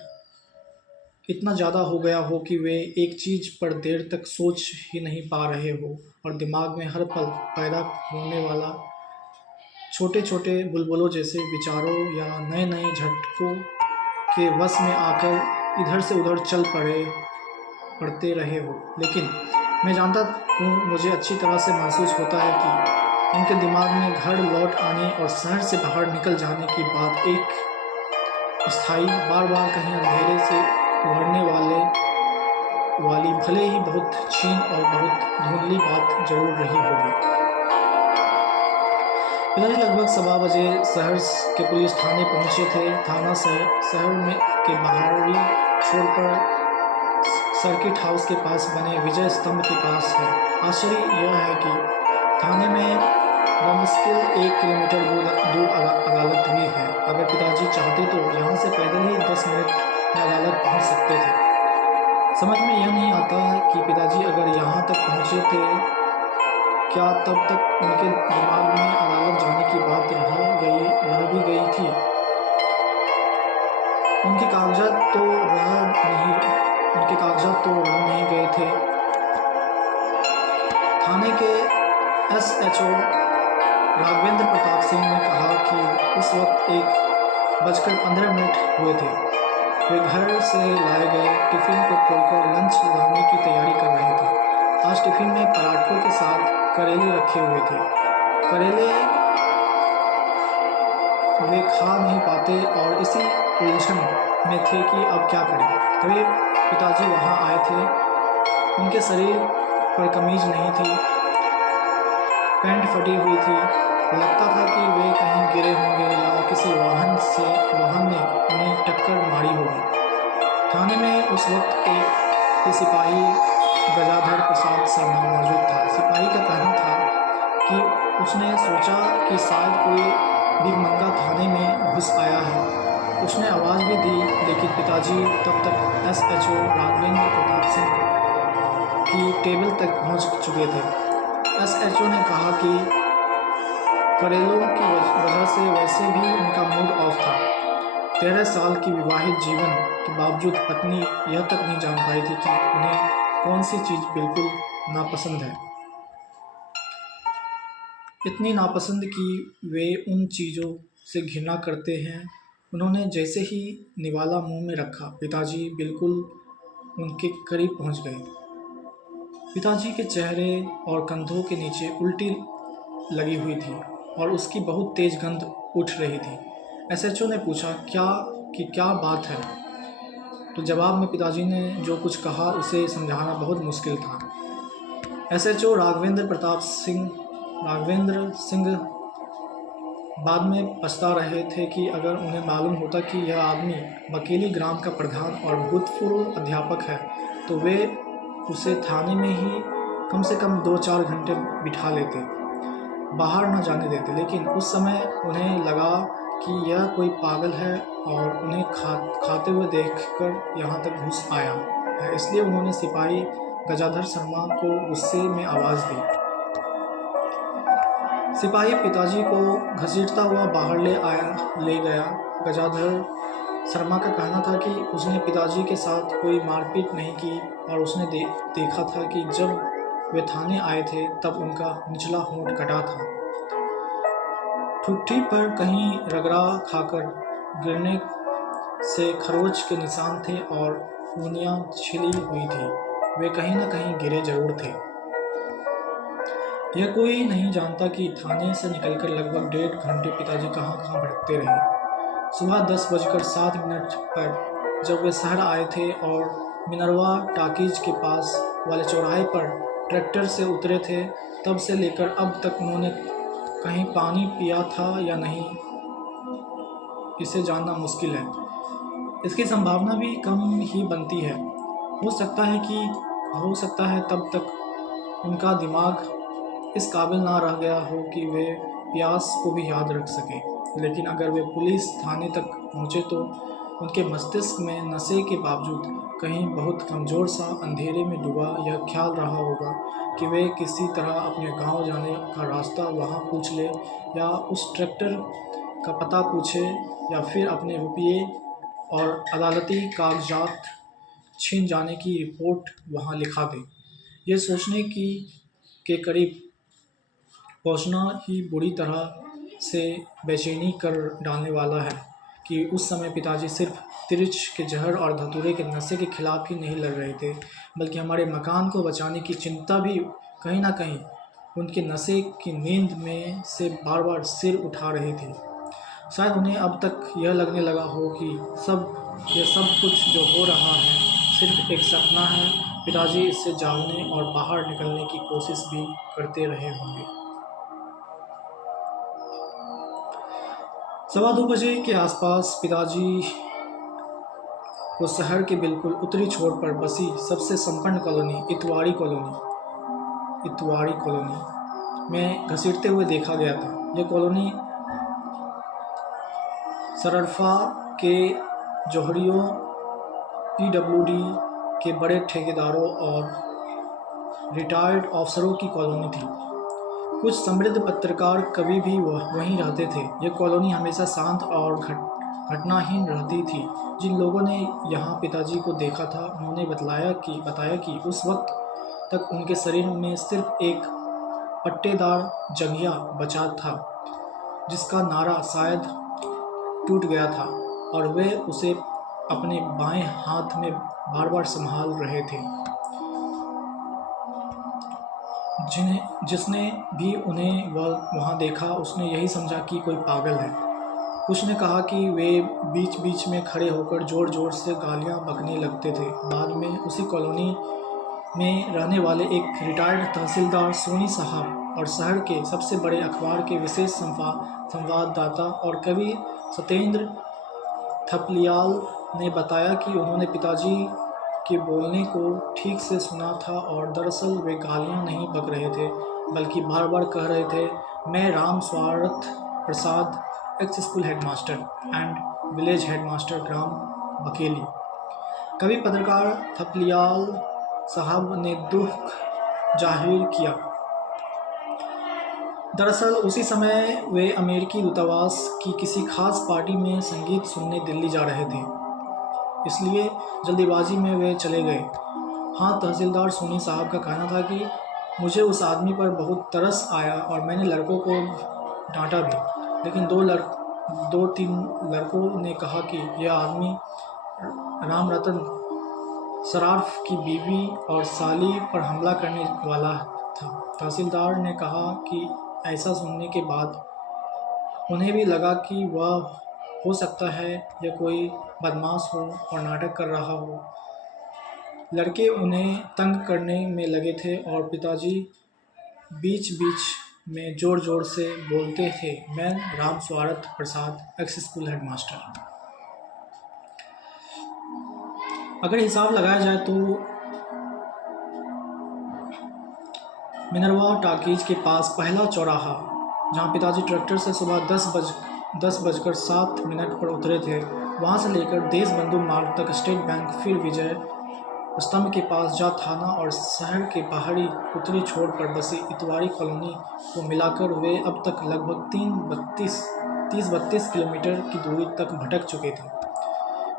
इतना ज़्यादा हो गया हो कि वे एक चीज़ पर देर तक सोच ही नहीं पा रहे हो और दिमाग में हर पल पैदा होने वाला छोटे छोटे बुलबुलों जैसे विचारों या नए नए झटकों के वश में आकर इधर से उधर चल पड़ते रहे हो। लेकिन मैं जानता हूँ, मुझे अच्छी तरह से महसूस होता है कि उनके दिमाग में घर लौट आने और शहर से बाहर निकल जाने की बात एक स्थायी बार बार कहीं अंधेरे से उभरने वाली भले ही बहुत छीन और बहुत धुंधली बात जरूर रही होगी। पिताजी लगभग 7 बजे शहर के पुलिस थाने पहुंचे थे। थाना शहर में के बाहरी छोर पर सर्किट हाउस के पास बने विजय स्तंभ के पास है। आश्चर्य यह है कि थाने में बमुश्किल 1 किलोमीटर दूर अदालत भी है। अगर पिताजी चाहते तो यहाँ से पैदल ही 10 मिनट में अदालत पहुँच सकते थे। समझ में यह नहीं आता कि पिताजी अगर यहाँ तक पहुँचे थे, क्या तब तक उनके दिमाग में अदालत जाने की बात रह भी गई थी। उनके कागजात तो रह नहीं गए थे। थाने के SHO राघवेंद्र प्रताप सिंह ने कहा कि उस वक्त 1:15 हुए थे। वे घर से लाए गए टिफ़िन को खोलकर लंच लाने की तैयारी कर रहे थे। आज टिफ़िन में पराठों के साथ करेले रखे हुए थे। करेले वे खा नहीं पाते और इसी उलझन में थे कि अब क्या करें। तभी पिताजी वहाँ आए थे। उनके शरीर पर कमीज नहीं थी, पैंट फटी हुई थी। लगता था कि वे कहीं गिरे होंगे या किसी वाहन ने उन्हें टक्कर मारी होगी। थाने में उस वक्त एक सिपाही गजाधर प्रसाद शर्मा मौजूद था। सिपाही का कहना था कि उसने सोचा कि शायद कोई भिखमंगा थाने में घुस आया है। उसने आवाज़ भी दी, लेकिन पिताजी तब तक SHO राघवेंद्र प्रताप सिंह की टेबल तक पहुंच चुके थे। SHO ने कहा कि करेलों की वजह से वैसे भी उनका मूड ऑफ था। 13 साल की विवाहित जीवन के बावजूद पत्नी यह तक नहीं जान पाई थी कि उन्हें कौन सी चीज़ बिल्कुल नापसंद है। इतनी नापसंद कि वे उन चीज़ों से घृणा करते हैं। उन्होंने जैसे ही निवाला मुंह में रखा, पिताजी बिल्कुल उनके करीब पहुंच गए। पिताजी के चेहरे और कंधों के नीचे उल्टी लगी हुई थी और उसकी बहुत तेज़ गंध उठ रही थी। SHO ने पूछा क्या बात है। तो जवाब में पिताजी ने जो कुछ कहा उसे समझाना बहुत मुश्किल था। SHO राघवेंद्र सिंह बाद में पछता रहे थे कि अगर उन्हें मालूम होता कि यह आदमी बकेली ग्राम का प्रधान और भूतपूर्व अध्यापक है तो वे उसे थाने में ही कम से कम 2-4 घंटे बिठा लेते, बाहर न जाने देते। लेकिन उस समय उन्हें लगा कि यह कोई पागल है और उन्हें खाते हुए देखकर यहाँ तक घुस आया है। इसलिए उन्होंने सिपाही गजाधर शर्मा को गुस्से में आवाज़ दी। सिपाही पिताजी को घसीटता हुआ बाहर ले गया। गजाधर शर्मा का कहना था कि उसने पिताजी के साथ कोई मारपीट नहीं की और उसने देखा था कि जब वे थाने आए थे तब उनका निचला होंठ कटा था। ठुड्डी पर कहीं रगड़ा खाकर गिरने से खरोच के निशान थे और उंगलियां छिली हुई थी। वे कहीं न कहीं गिरे जरूर थे। यह कोई नहीं जानता कि थाने से निकलकर लगभग 1.5 घंटे पिताजी कहाँ कहाँ भटकते रहे। सुबह 10:07 पर जब वे शहर आए थे और मिनरवा टॉकीज के पास वाले चौराहे पर ट्रैक्टर से उतरे थे, तब से लेकर अब तक उन्होंने कहीं पानी पिया था या नहीं, इसे जानना मुश्किल है। इसकी संभावना भी कम ही बनती है। हो सकता है तब तक उनका दिमाग इस काबिल ना रह गया हो कि वे प्यास को भी याद रख सकें। लेकिन अगर वे पुलिस थाने तक पहुँचे तो उनके मस्तिष्क में नशे के बावजूद कहीं बहुत कमज़ोर सा अंधेरे में डूबा यह ख्याल रहा होगा कि वे किसी तरह अपने गांव जाने का रास्ता वहां पूछ ले, या उस ट्रैक्टर का पता पूछे, या फिर अपने रुपये और अदालती कागजात छिन जाने की रिपोर्ट वहां लिखा दे। ये सोचने की के करीब पहुंचना ही बुरी तरह से बेचैनी कर डालने वाला है कि उस समय पिताजी सिर्फ तिरछ के जहर और धतूरे के नशे के खिलाफ ही नहीं लड़ रहे थे, बल्कि हमारे मकान को बचाने की चिंता भी कहीं ना कहीं उनके नशे की नींद में से बार बार सिर उठा रही थी। शायद उन्हें अब तक यह लगने लगा हो कि यह सब कुछ जो हो रहा है सिर्फ एक सपना है। पिताजी इससे जागने और बाहर निकलने की कोशिश भी करते रहे होंगे। 2:15 के आसपास पिताजी को शहर के बिल्कुल उत्तरी छोर पर बसी सबसे संपन्न कॉलोनी इतवारी कॉलोनी में घसीटते हुए देखा गया था। यह कॉलोनी सररफा के जौहरियों, पीडब्ल्यूडी के बड़े ठेकेदारों और रिटायर्ड अफसरों की कॉलोनी थी। कुछ समृद्ध पत्रकार कभी भी वहीं रहते थे। यह कॉलोनी हमेशा शांत और घटनाहीन रहती थी। जिन लोगों ने यहाँ पिताजी को देखा था उन्होंने बताया कि उस वक्त तक उनके शरीर में सिर्फ एक पट्टेदार जंघिया बचा था जिसका नारा शायद टूट गया था, और वे उसे अपने बाएं हाथ में बार बार संभाल रहे थे। जिसने भी उन्हें वहाँ देखा उसने यही समझा कि कोई पागल है। कुछ ने कहा कि वे बीच बीच में खड़े होकर ज़ोर ज़ोर से गालियाँ बकने लगते थे। बाद में उसी कॉलोनी में रहने वाले एक रिटायर्ड तहसीलदार सोनी साहब और शहर के सबसे बड़े अखबार के विशेष संवाददाता और कवि सत्येंद्र थपलियाल ने बताया कि उन्होंने पिताजी के बोलने को ठीक से सुना था, और दरअसल वे गालियाँ नहीं बक रहे थे बल्कि बार बार कह रहे थे, मैं Ram Swarth Prasad, ex school headmaster and village headmaster ग्राम बकेली। कवि पत्रकार थपलियाल साहब ने दुख जाहिर किया। दरअसल उसी समय वे अमेरिकी दूतावास की किसी खास पार्टी में संगीत सुनने दिल्ली जा रहे थे, इसलिए जल्दीबाजी में वे चले गए। हाँ, तहसीलदार सोनी साहब का कहना था कि मुझे उस आदमी पर बहुत तरस आया और मैंने लड़कों को डांटा भी, लेकिन 2-3 लड़कों ने कहा कि यह आदमी राम रतन सराफ की बीवी और साली पर हमला करने वाला था। तहसीलदार ने कहा कि ऐसा सुनने के बाद उन्हें भी लगा कि वह हो सकता है यह कोई बदमाश हो और नाटक कर रहा हो। लड़के उन्हें तंग करने में लगे थे और पिताजी बीच बीच में ज़ोर ज़ोर से बोलते थे, मैं Ram Swarth Prasad, ex school headmaster. अगर हिसाब लगाया जाए तो मिनरवा टॉकीज के पास पहला चौराहा, जहां पिताजी ट्रैक्टर से सुबह 10:07 पर उतरे थे, वहां से लेकर देशबंधु मार्ग तक स्टेट बैंक, फिर विजय स्तंभ के पास जा थाना और शहर के बाहरी उत्तरी छोर पर बसी इतवारी कॉलोनी को मिलाकर वे अब तक लगभग 30-32 किलोमीटर की दूरी तक भटक चुके थे।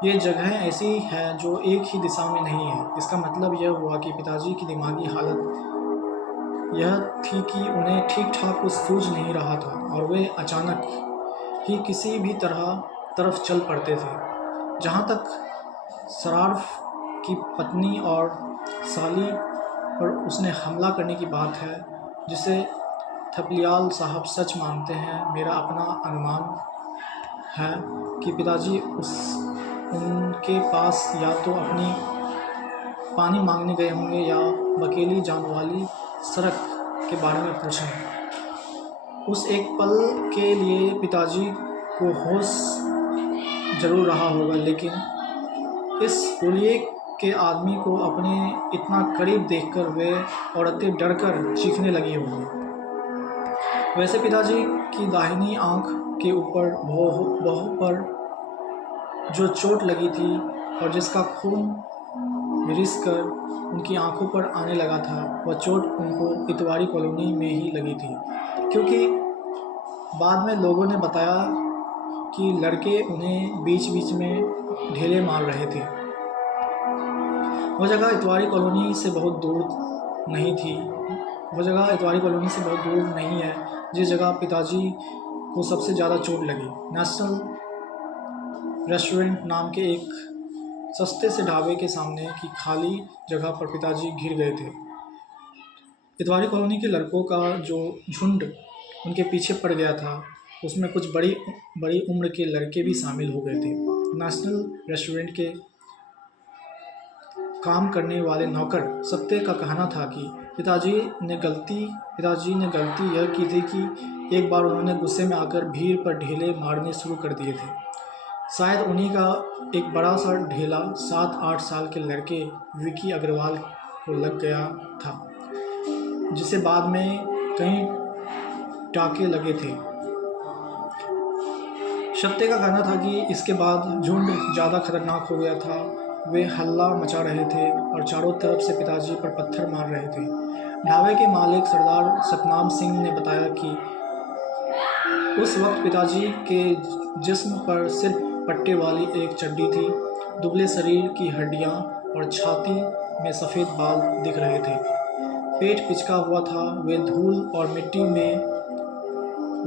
ये जगह ऐसी है जो एक ही दिशा में नहीं है। इसका मतलब यह हुआ कि पिताजी की दिमागी हालत यह थी कि उन्हें ठीक ठाक कुछ सूझ नहीं रहा था और वे अचानक ही किसी भी तरफ चल पड़ते थे। जहाँ तक सराफ की पत्नी और साली पर उसने हमला करने की बात है, जिसे थपलियाल साहब सच मानते हैं। मेरा अपना अनुमान है कि पिताजी उनके पास या तो अपनी पानी मांगने गए होंगे या बकेली जाने वाली सड़क के बारे में पूछें। उस एक पल के लिए पिताजी को होश जरूर रहा होगा, लेकिन इस हुलिये के आदमी को अपने इतना करीब देखकर वे औरतें डरकर चीखने लगी होंगी। वैसे पिताजी की दाहिनी आंख के ऊपर भौं पर जो चोट लगी थी और जिसका खून रिसकर उनकी आंखों पर आने लगा था, वह चोट उनको इतवारी कॉलोनी में ही लगी थी, क्योंकि बाद में लोगों ने बताया कि लड़के उन्हें बीच बीच में ढेले मार रहे थे। वह जगह इतवारी कॉलोनी से बहुत दूर नहीं थी। वह जगह इतवारी कॉलोनी से बहुत दूर नहीं है जिस जगह पिताजी को सबसे ज़्यादा चोट लगी। नेशनल रेस्टोरेंट नाम के एक सस्ते से ढाबे के सामने की खाली जगह पर पिताजी घिर गए थे। इतवारी कॉलोनी के लड़कों का जो झुंड उनके पीछे पड़ गया था, उसमें कुछ बड़ी उम्र के लड़के भी शामिल हो गए थे। नेशनल रेस्टोरेंट के काम करने वाले नौकर सत्य का कहना था कि पिताजी ने गलती यह की थी कि एक बार उन्होंने गुस्से में आकर भीड़ पर ढेले मारने शुरू कर दिए थे। शायद उन्हीं का एक बड़ा सा ढेला 7-8 साल के लड़के विकी अग्रवाल को लग गया था, जिसे बाद में कई टाके लगे थे। सत्य का कहना था कि इसके बाद झुंड ज़्यादा खतरनाक हो गया था। वे हल्ला मचा रहे थे और चारों तरफ से पिताजी पर पत्थर मार रहे थे। ढाबे के मालिक सरदार सतनाम सिंह ने बताया कि उस वक्त पिताजी के जिस्म पर सिर्फ पट्टे वाली एक चड्डी थी। दुबले शरीर की हड्डियां और छाती में सफ़ेद बाल दिख रहे थे। पेट पिचका हुआ था। वे धूल और मिट्टी में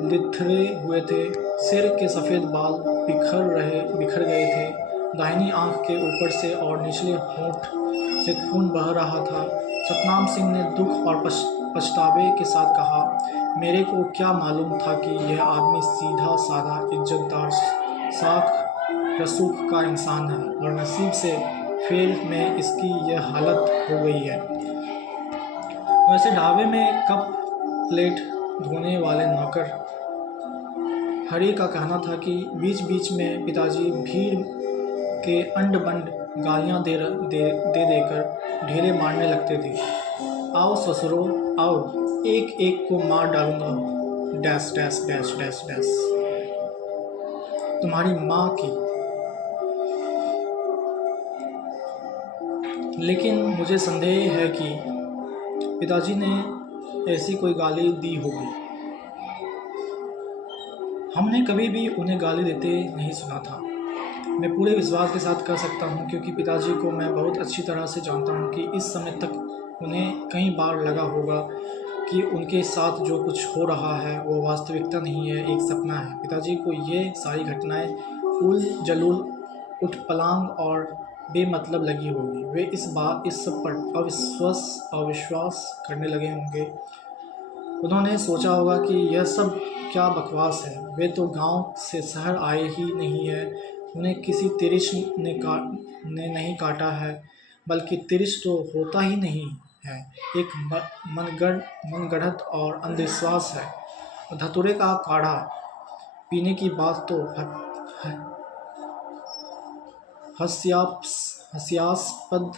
लिथरे हुए थे। सिर के सफ़ेद बाल बिखर गए थे। दाहिनी आंख के ऊपर से और निचले होंठ से खून बह रहा था। सतनाम सिंह ने दुख और पछतावे के साथ कहा, मेरे को क्या मालूम था कि यह आदमी सीधा साधा इज्जतदार साख रसूख का इंसान है और नसीब से फेर में इसकी यह हालत हो गई है। वैसे ढाबे में कप प्लेट धोने वाले नौकर हरी का कहना था कि बीच बीच में पिताजी भीड़ के अंड-बंड गालियां दे देकर ढेले मारने लगते थे। आओ ससुरो आओ, एक एक को मार डालूंगा, dash dash dash dash dash, तुम्हारी माँ की। लेकिन मुझे संदेह है कि पिताजी ने ऐसी कोई गाली दी होगी। हमने कभी भी उन्हें गाली देते नहीं सुना था। मैं पूरे विश्वास के साथ कह सकता हूँ, क्योंकि पिताजी को मैं बहुत अच्छी तरह से जानता हूँ कि इस समय तक उन्हें कई बार लगा होगा कि उनके साथ जो कुछ हो रहा है वो वास्तविकता नहीं है, एक सपना है। पिताजी को ये सारी घटनाएं उल जलूल, उठपलांग और बेमतलब लगी होगी। वे इस सब पर अविश्वास करने लगे होंगे। उन्होंने सोचा होगा कि यह सब क्या बकवास है, वे तो गांव से शहर आए ही नहीं है, उन्हें किसी तिरिश ने नहीं काटा है, बल्कि तिरिश तो होता ही नहीं है, एक मनगढ़ंत और अंधविश्वास है। धतूरे का काढ़ा पीने की बात तो हास्यास्पद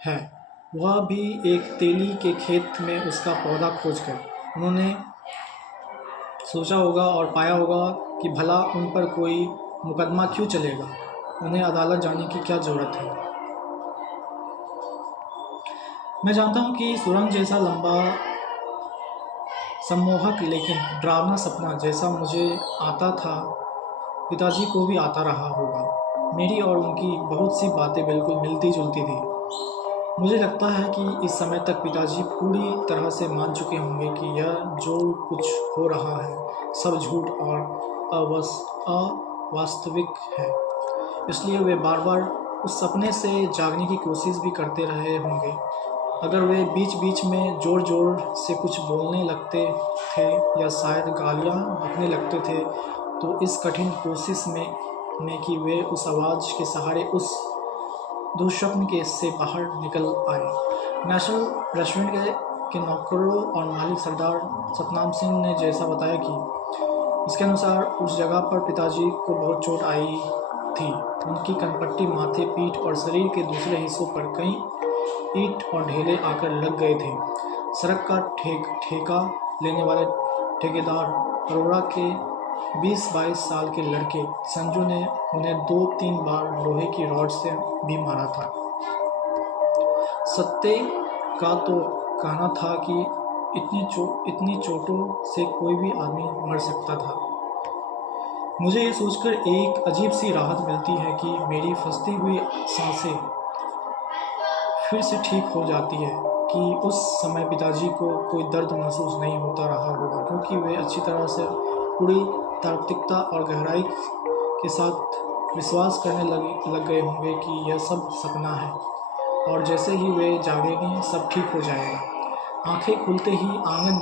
है, वह भी एक तेली के खेत में उसका पौधा खोजकर। उन्होंने सोचा होगा और पाया होगा कि भला उन पर कोई मुकदमा क्यों चलेगा, उन्हें अदालत जाने की क्या ज़रूरत है। मैं जानता हूँ कि सुरंग जैसा लंबा, सम्मोहक लेकिन डरावना सपना जैसा मुझे आता था, पिताजी को भी आता रहा होगा। मेरी और उनकी बहुत सी बातें बिल्कुल मिलती जुलती थी। मुझे लगता है कि इस समय तक पिताजी पूरी तरह से मान चुके होंगे कि यह जो कुछ हो रहा है सब झूठ और अवास्तविक है। इसलिए वे बार बार उस सपने से जागने की कोशिश भी करते रहे होंगे। अगर वे बीच बीच में ज़ोर ज़ोर से कुछ बोलने लगते थे या शायद गालियाँ बकने लगते थे, तो इस कठिन कोशिश में कि वे उस आवाज़ के सहारे उस दुःस्वप्न के से बाहर निकल आए। नेशनल रेस्टोरेंट के नौकरों और मालिक सरदार सतनाम सिंह ने जैसा बताया कि इसके अनुसार उस जगह पर पिताजी को बहुत चोट आई थी। उनकी कनपट्टी, माथे, पीठ और शरीर के दूसरे हिस्सों पर कई ईंट और ढेले आकर लग गए थे। सड़क का ठेका लेने वाले ठेकेदार अरोड़ा के 20-22 साल के लड़के संजू ने उन्हें 2-3 बार लोहे की रॉड से भी मारा था। सत्ते का तो कहना था कि इतनी चोटों से कोई भी आदमी मर सकता था। मुझे ये सोचकर एक अजीब सी राहत मिलती है कि मेरी फंसती हुई सांसें फिर से ठीक हो जाती है कि उस समय पिताजी को कोई दर्द महसूस नहीं होता रहा होगा, क्योंकि वे अच्छी तरह से पूरी तार्किकता और गहराई के साथ विश्वास करने लग गए होंगे कि यह सब सपना है और जैसे ही वे जागेंगे सब ठीक हो जाएगा। आंखें खुलते ही आंगन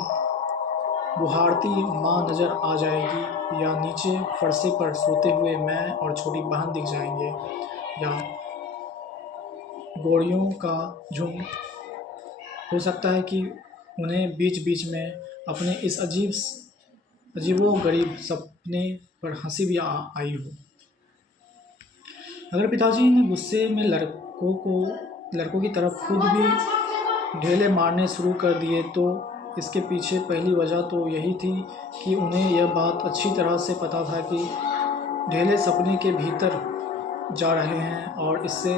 बुहारती माँ नज़र आ जाएगी या नीचे फरसे पर सोते हुए मैं और छोटी बहन दिख जाएंगे या गोड़ियों का झुंड। हो सकता है कि उन्हें बीच बीच में अपने इस अजीबोगरीब सपने पर हंसी भी आई हो। अगर पिताजी ने गुस्से में लड़कों की तरफ खुद भी ढेले मारने शुरू कर दिए तो इसके पीछे पहली वजह तो यही थी कि उन्हें यह बात अच्छी तरह से पता था कि ढेले सपने के भीतर जा रहे हैं और इससे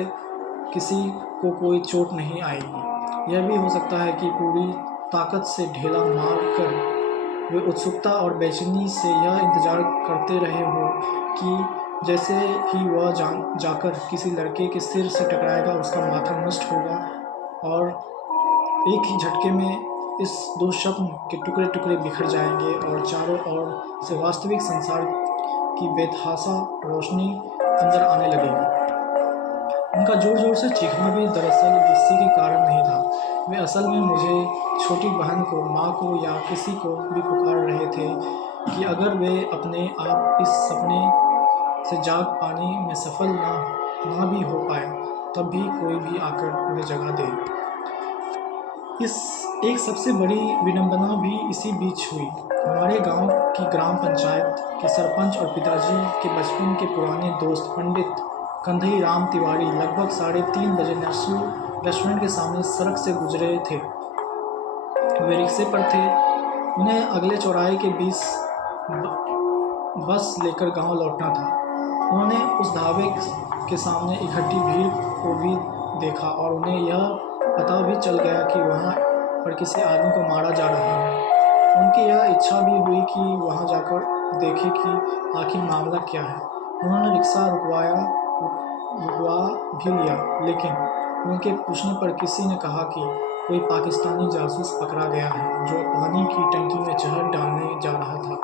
किसी को कोई चोट नहीं आएगी। यह भी हो सकता है कि पूरी ताकत से ढेला मार कर वे उत्सुकता और बेचैनी से यह इंतज़ार करते रहे हो कि जैसे ही वह जाकर किसी लड़के के सिर से टकराएगा उसका माथा नष्ट होगा और एक ही झटके में इस दुःस्वप्न के टुकड़े टुकड़े बिखर जाएंगे और चारों ओर से वास्तविक संसार की बेतहाशा रोशनी अंदर आने लगेगी। उनका जोर जोर से चीखना भी दरअसल गुस्से के कारण नहीं था। वे असल में मुझे, छोटी बहन को, माँ को या किसी को भी पुकार रहे थे कि अगर वे अपने आप इस सपने से जाग पाने में सफल ना भी हो पाए तब भी कोई भी आकर उन्हें जगा दे। इस एक सबसे बड़ी विडंबना भी इसी बीच हुई। हमारे गांव की ग्राम पंचायत के सरपंच और पिताजी के बचपन के पुराने दोस्त पंडित कंधई राम तिवारी लगभग 3:30 बजे नेशनल रेस्टोरेंट के सामने सड़क से गुजरे थे। वे रिक्शे पर थे। उन्हें अगले चौराहे के 20 बस लेकर गांव लौटना था। उन्होंने उस ढाबे के सामने इकट्ठी भीड़ को भी देखा और उन्हें यह पता भी चल गया कि वहां पर किसी आदमी को मारा जा रहा है। उनकी यह इच्छा भी हुई कि वहां जाकर देखें कि आखिर मामला क्या है। उन्होंने रिक्शा रुकवा भी लिया, लेकिन उनके पूछने पर किसी ने कहा कि कोई पाकिस्तानी जासूस पकड़ा गया है जो पानी की टंकी में जहर डालने जा रहा था।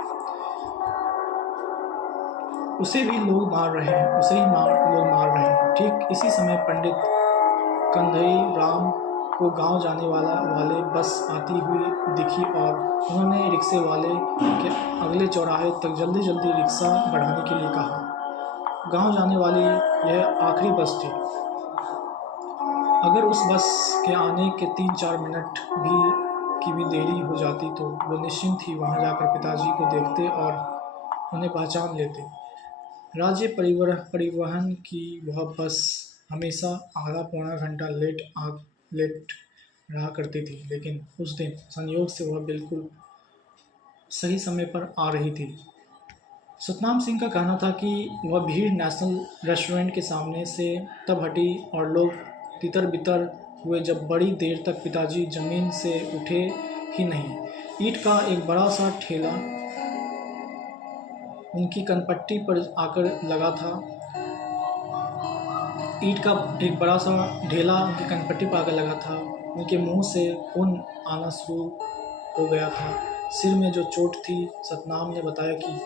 उसे ही लोग मार रहे हैं। ठीक इसी समय पंडित कंधई राम को गांव जाने वाले बस आती हुई दिखी और उन्होंने रिक्शे वाले के अगले चौराहे तक जल्दी रिक्शा बढ़ाने के लिए कहा। गांव जाने वाली यह आखिरी बस थी। अगर उस बस के आने के 3-4 मिनट की भी देरी हो जाती तो वो निश्चिंत ही वहां जाकर पिताजी को देखते और उन्हें पहचान लेते। राज्य परिवहन की वह बस हमेशा आधा पौना घंटा लेट रहा करती थी, लेकिन उस दिन संयोग से वह बिल्कुल सही समय पर आ रही थी। सतनाम सिंह का कहना था कि वह भीड़ नेशनल रेस्टोरेंट के सामने से तब हटी और लोग तितर बितर हुए जब बड़ी देर तक पिताजी जमीन से उठे ही नहीं। ईंट का एक बड़ा सा ठेला उनकी कनपट्टी पर आकर लगा था। ईंट का एक बड़ा सा ढेला उनकी कनपट्टी पर आकर लगा था। उनके मुंह से खून आना शुरू हो गया था। सिर में जो चोट थी, सतनाम ने बताया कि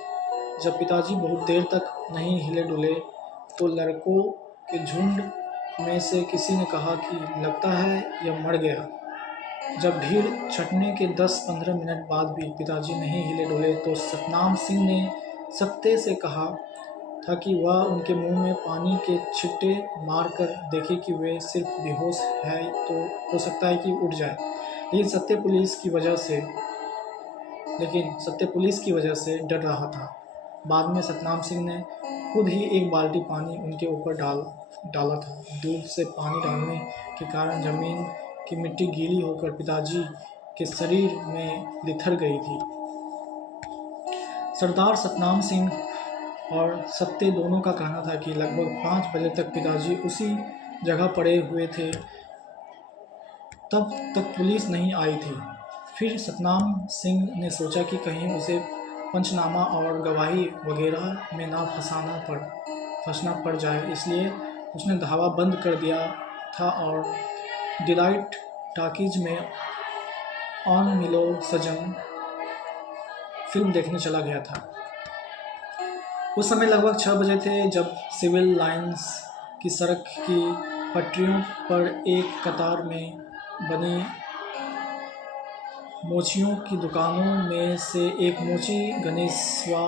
जब पिताजी बहुत देर तक नहीं हिले डुले तो लड़कों के झुंड में से किसी ने कहा कि लगता है यह मर गया। जब भीड़ छटने के 10-15 मिनट बाद भी पिताजी नहीं हिले डुले तो सतनाम सिंह ने सत्ते से कहा था कि वह उनके मुंह में पानी के छिट्टे मारकर देखे कि वे सिर्फ बेहोश है तो हो सकता है कि उठ जाए। लेकिन सत्य पुलिस की वजह से डर रहा था। बाद में सतनाम सिंह ने खुद ही एक बाल्टी पानी उनके ऊपर डाला था। दूर से पानी डालने के कारण जमीन की मिट्टी गीली होकर पिताजी के शरीर में लिथर गई थी। सरदार सतनाम सिंह और सत्ते दोनों का कहना था कि लगभग 5 बजे तक पिताजी उसी जगह पड़े हुए थे, तब तक पुलिस नहीं आई थी। फिर सतनाम सिंह ने सोचा कि कहीं उसे पंचनामा और गवाही वगैरह में ना फंसना पड़ जाए, इसलिए उसने धावा बंद कर दिया था और डिलाइट टॉकीज में ऑन मिलो सजन फिल्म देखने चला गया था। उस समय लगभग 6 बजे थे जब सिविल लाइंस की सड़क की पटरियों पर एक कतार में बनी मोचियों की दुकानों में से एक मोची गणेशवा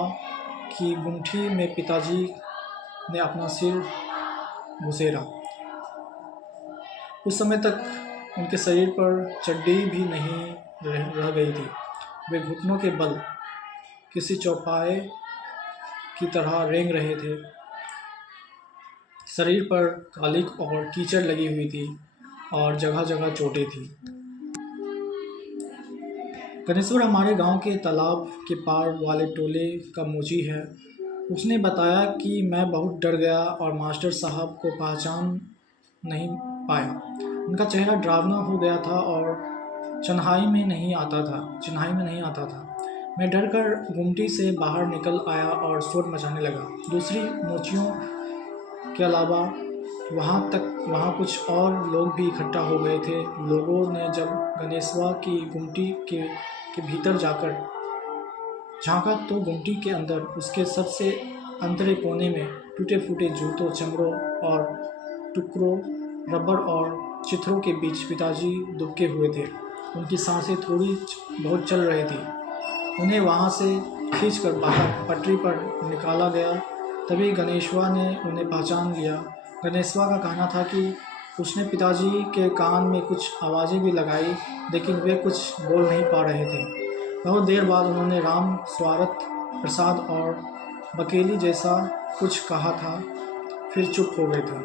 की गुमठी में पिताजी ने अपना सिर घुसेरा। उस समय तक उनके शरीर पर चड्डी भी नहीं रह गई थी। वे घुटनों के बल किसी चौपाए की तरह रेंग रहे थे। शरीर पर कालिक और कीचड़ लगी हुई थी और जगह जगह चोटें थी। गणेश्वर हमारे गांव के तालाब के पार वाले टोले का मोची है। उसने बताया कि मैं बहुत डर गया और मास्टर साहब को पहचान नहीं पाया। उनका चेहरा डरावना हो गया था और चिन्हाई में नहीं आता था। मैं डर कर गुमटी से बाहर निकल आया और शोर मचाने लगा। दूसरी मोचियों के अलावा वहाँ कुछ और लोग भी इकट्ठा हो गए थे। लोगों ने जब गणेशवा की गुमटी के भीतर जाकर झांका तो गुमटी के अंदर उसके सबसे अंतरे कोने में टूटे फूटे जूतों, चमड़ों और टुकड़ों, रबर और चित्रों के बीच पिताजी दुबके हुए थे। उनकी सांसें थोड़ी बहुत चल रही थी। उन्हें वहाँ से खींचकर बाहर पटरी पर निकाला गया। तभी गणेशवा ने उन्हें पहचान लिया। गणेशवा का कहना था कि उसने पिताजी के कान में कुछ आवाज़ें भी लगाई, लेकिन वे कुछ बोल नहीं पा रहे थे। बहुत देर बाद उन्होंने राम स्वारथ प्रसाद और बकेली जैसा कुछ कहा था, फिर चुप हो गए थे।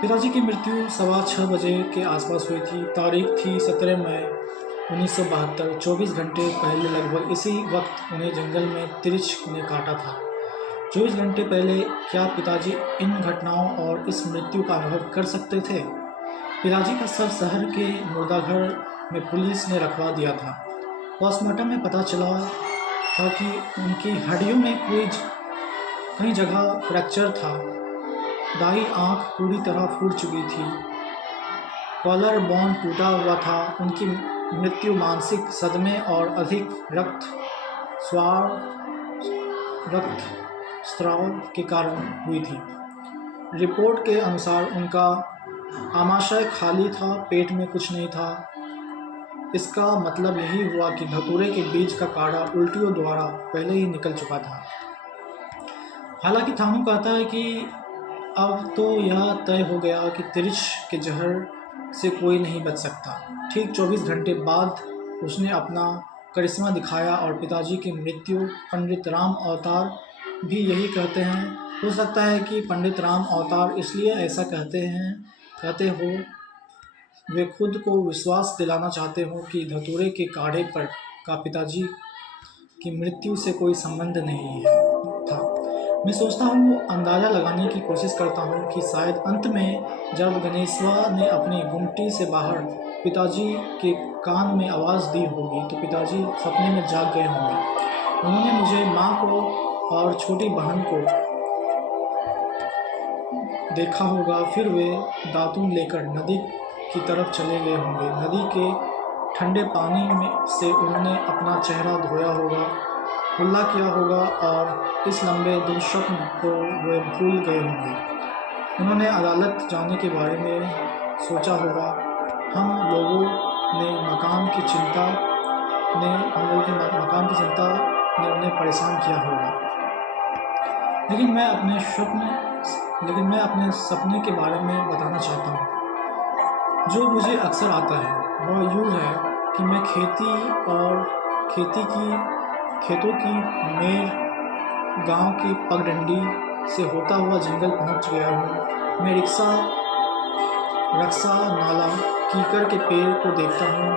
पिताजी की मृत्यु 6:15 बजे के आसपास हुई थी। तारीख थी 17 मई 1972। 24 घंटे पहले लगभग इसी वक्त उन्हें जंगल में तिरछ ने काटा था। 24 घंटे पहले क्या पिताजी इन घटनाओं और इस मृत्यु का अनुभव कर सकते थे? पिताजी का शव शहर के मुर्दाघर में पुलिस ने रखवा दिया था। पोस्टमार्टम में पता चला था कि उनकी हड्डियों में कई जगह फ्रैक्चर था। दाई आंख पूरी तरह फूट चुकी थी। कॉलर बोन टूटा हुआ था। उनकी मृत्यु मानसिक सदमे और अधिक रक्तस्राव के कारण हुई थी। रिपोर्ट के अनुसार उनका आमाशय खाली था, पेट में कुछ नहीं था। इसका मतलब यही हुआ कि धतूरे के बीज का काढ़ा उल्टियों द्वारा पहले ही निकल चुका था। हालांकि थानू कहता है कि अब तो यह तय हो गया कि तिरछ के जहर से कोई नहीं बच सकता। ठीक 24 घंटे बाद उसने अपना करिश्मा दिखाया और पिताजी की मृत्यु। पंडित राम अवतार भी यही कहते हैं। हो सकता है कि पंडित राम अवतार इसलिए ऐसा कहते हो वे खुद को विश्वास दिलाना चाहते हो कि धतूरे के काढ़े पर का पिताजी की मृत्यु से कोई संबंध नहीं था। मैं सोचता हूँ, अंदाज़ा लगाने की कोशिश करता हूँ कि शायद अंत में जब गणेशवा ने अपनी गुमटी से बाहर पिताजी के कान में आवाज़ दी होगी तो पिताजी सपने में जाग गए होंगे। उन्होंने मुझे, माँ को और छोटी बहन को देखा होगा। फिर वे दातून लेकर नदी की तरफ चले गए होंगे। नदी के ठंडे पानी में से उन्होंने अपना चेहरा धोया होगा, कुल्ला किया होगा और इस लंबे दुःस्वप्न को वे भूल गए होंगे। उन्होंने अदालत जाने के बारे में सोचा होगा। हम लोगों ने मकाम की चिंता हम लोगों के मकाम की चिंता ने उन्हें परेशान किया होगा। लेकिन मैं अपने सपने के बारे में बताना चाहता हूँ जो मुझे अक्सर आता है। वह यूँ है कि मैं खेतों की मेर गांव की पगडंडी से होता हुआ जंगल पहुंच गया हूँ। मैं रक्सा नाला कीकर के पेड़ को देखता हूँ।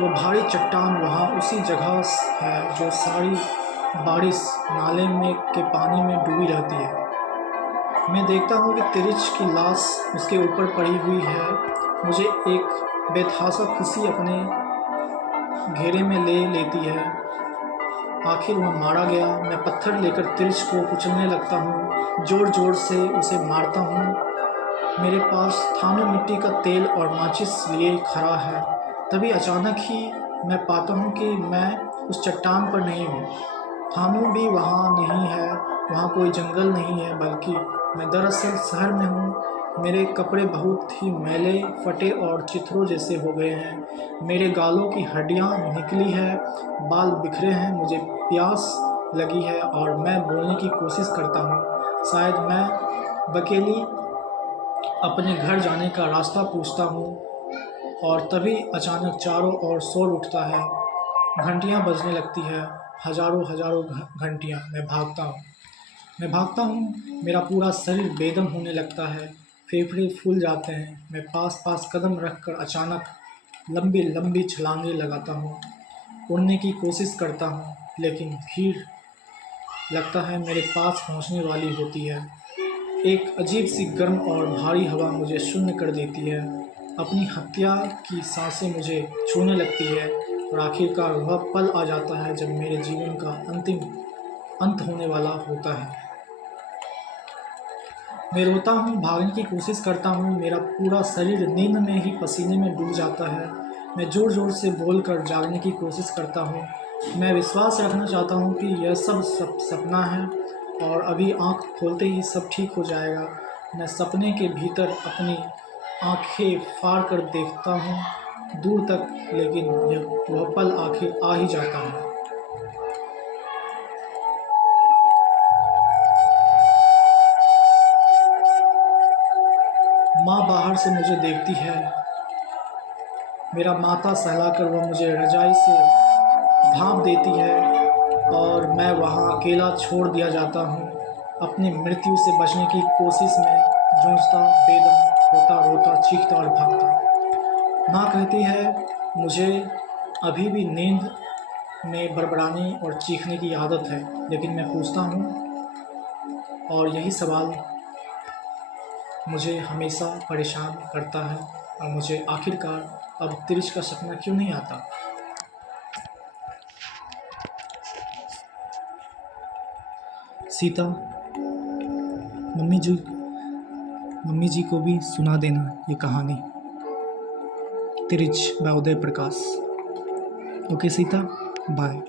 वो भारी चट्टान वहाँ उसी जगह है जो सारी बारिश नाले में के पानी में डूबी रहती है। मैं देखता हूँ कि तिरिच की लाश उसके ऊपर पड़ी हुई है। मुझे एक बेतहाशा खुशी अपने घेरे में ले लेती है। आखिर वह मारा गया। मैं पत्थर लेकर तिरिच को कुचलने लगता हूँ, जोर जोर से उसे मारता हूँ। मेरे पास थानू मिट्टी का तेल और माचिस लिए खड़ा है। तभी अचानक ही मैं पाता हूँ कि मैं उस चट्टान पर नहीं हूँ। थानू भी वहाँ नहीं है, वहाँ कोई जंगल नहीं है, बल्कि मैं दरअसल शहर में हूँ। मेरे कपड़े बहुत ही मैले, फटे और चिथड़ों जैसे हो गए हैं। मेरे गालों की हड्डियाँ निकली है, बाल बिखरे हैं। मुझे प्यास लगी है और मैं बोलने की कोशिश करता हूँ। शायद मैं बकेली अपने घर जाने का रास्ता पूछता हूँ और तभी अचानक चारों ओर शोर उठता है। घंटियाँ बजने लगती है, हजारों हजारों घंटियाँ। मैं भागता हूँ। मेरा पूरा शरीर बेदम होने लगता है, फेफड़े फूल जाते हैं। मैं पास पास कदम रखकर अचानक लंबी लंबी छलांगें लगाता हूँ, उड़ने की कोशिश करता हूँ, लेकिन भीड़ लगता है मेरे पास पहुँचने वाली होती है। एक अजीब सी गर्म और भारी हवा मुझे शून्य कर देती है। अपनी हत्या की सांसें मुझे छूने लगती है और आखिरकार वह पल आ जाता है जब मेरे जीवन का अंतिम अंत होने वाला होता है। मैं रोता हूँ, भागने की कोशिश करता हूँ। मेरा पूरा शरीर नींद में ही पसीने में डूब जाता है। मैं ज़ोर ज़ोर से बोलकर जागने की कोशिश करता हूँ। मैं विश्वास रखना चाहता हूँ कि यह सब सपना है और अभी आँख खोलते ही सब ठीक हो जाएगा। मैं सपने के भीतर अपनी आँखें फाड़ कर देखता हूँ दूर तक, लेकिन वह पल आखिर आ ही जाता है। माँ बाहर से मुझे देखती है। मेरा माथा सहलाकर वह मुझे रजाई से भाप देती है और मैं वहाँ अकेला छोड़ दिया जाता हूँ, अपनी मृत्यु से बचने की कोशिश में जूझता, बेदम रोता रोता, चीखता और भागता। माँ कहती है मुझे अभी भी नींद में बड़बड़ाने और चीखने की आदत है, लेकिन मैं पूछता हूँ और यही सवाल मुझे हमेशा परेशान करता है और मुझे आखिरकार अब तिरिच का सपना क्यों नहीं आता। सीता, मम्मी जी को भी सुना देना ये कहानी। Tirich by Uday Prakash. Okay Sita, bye.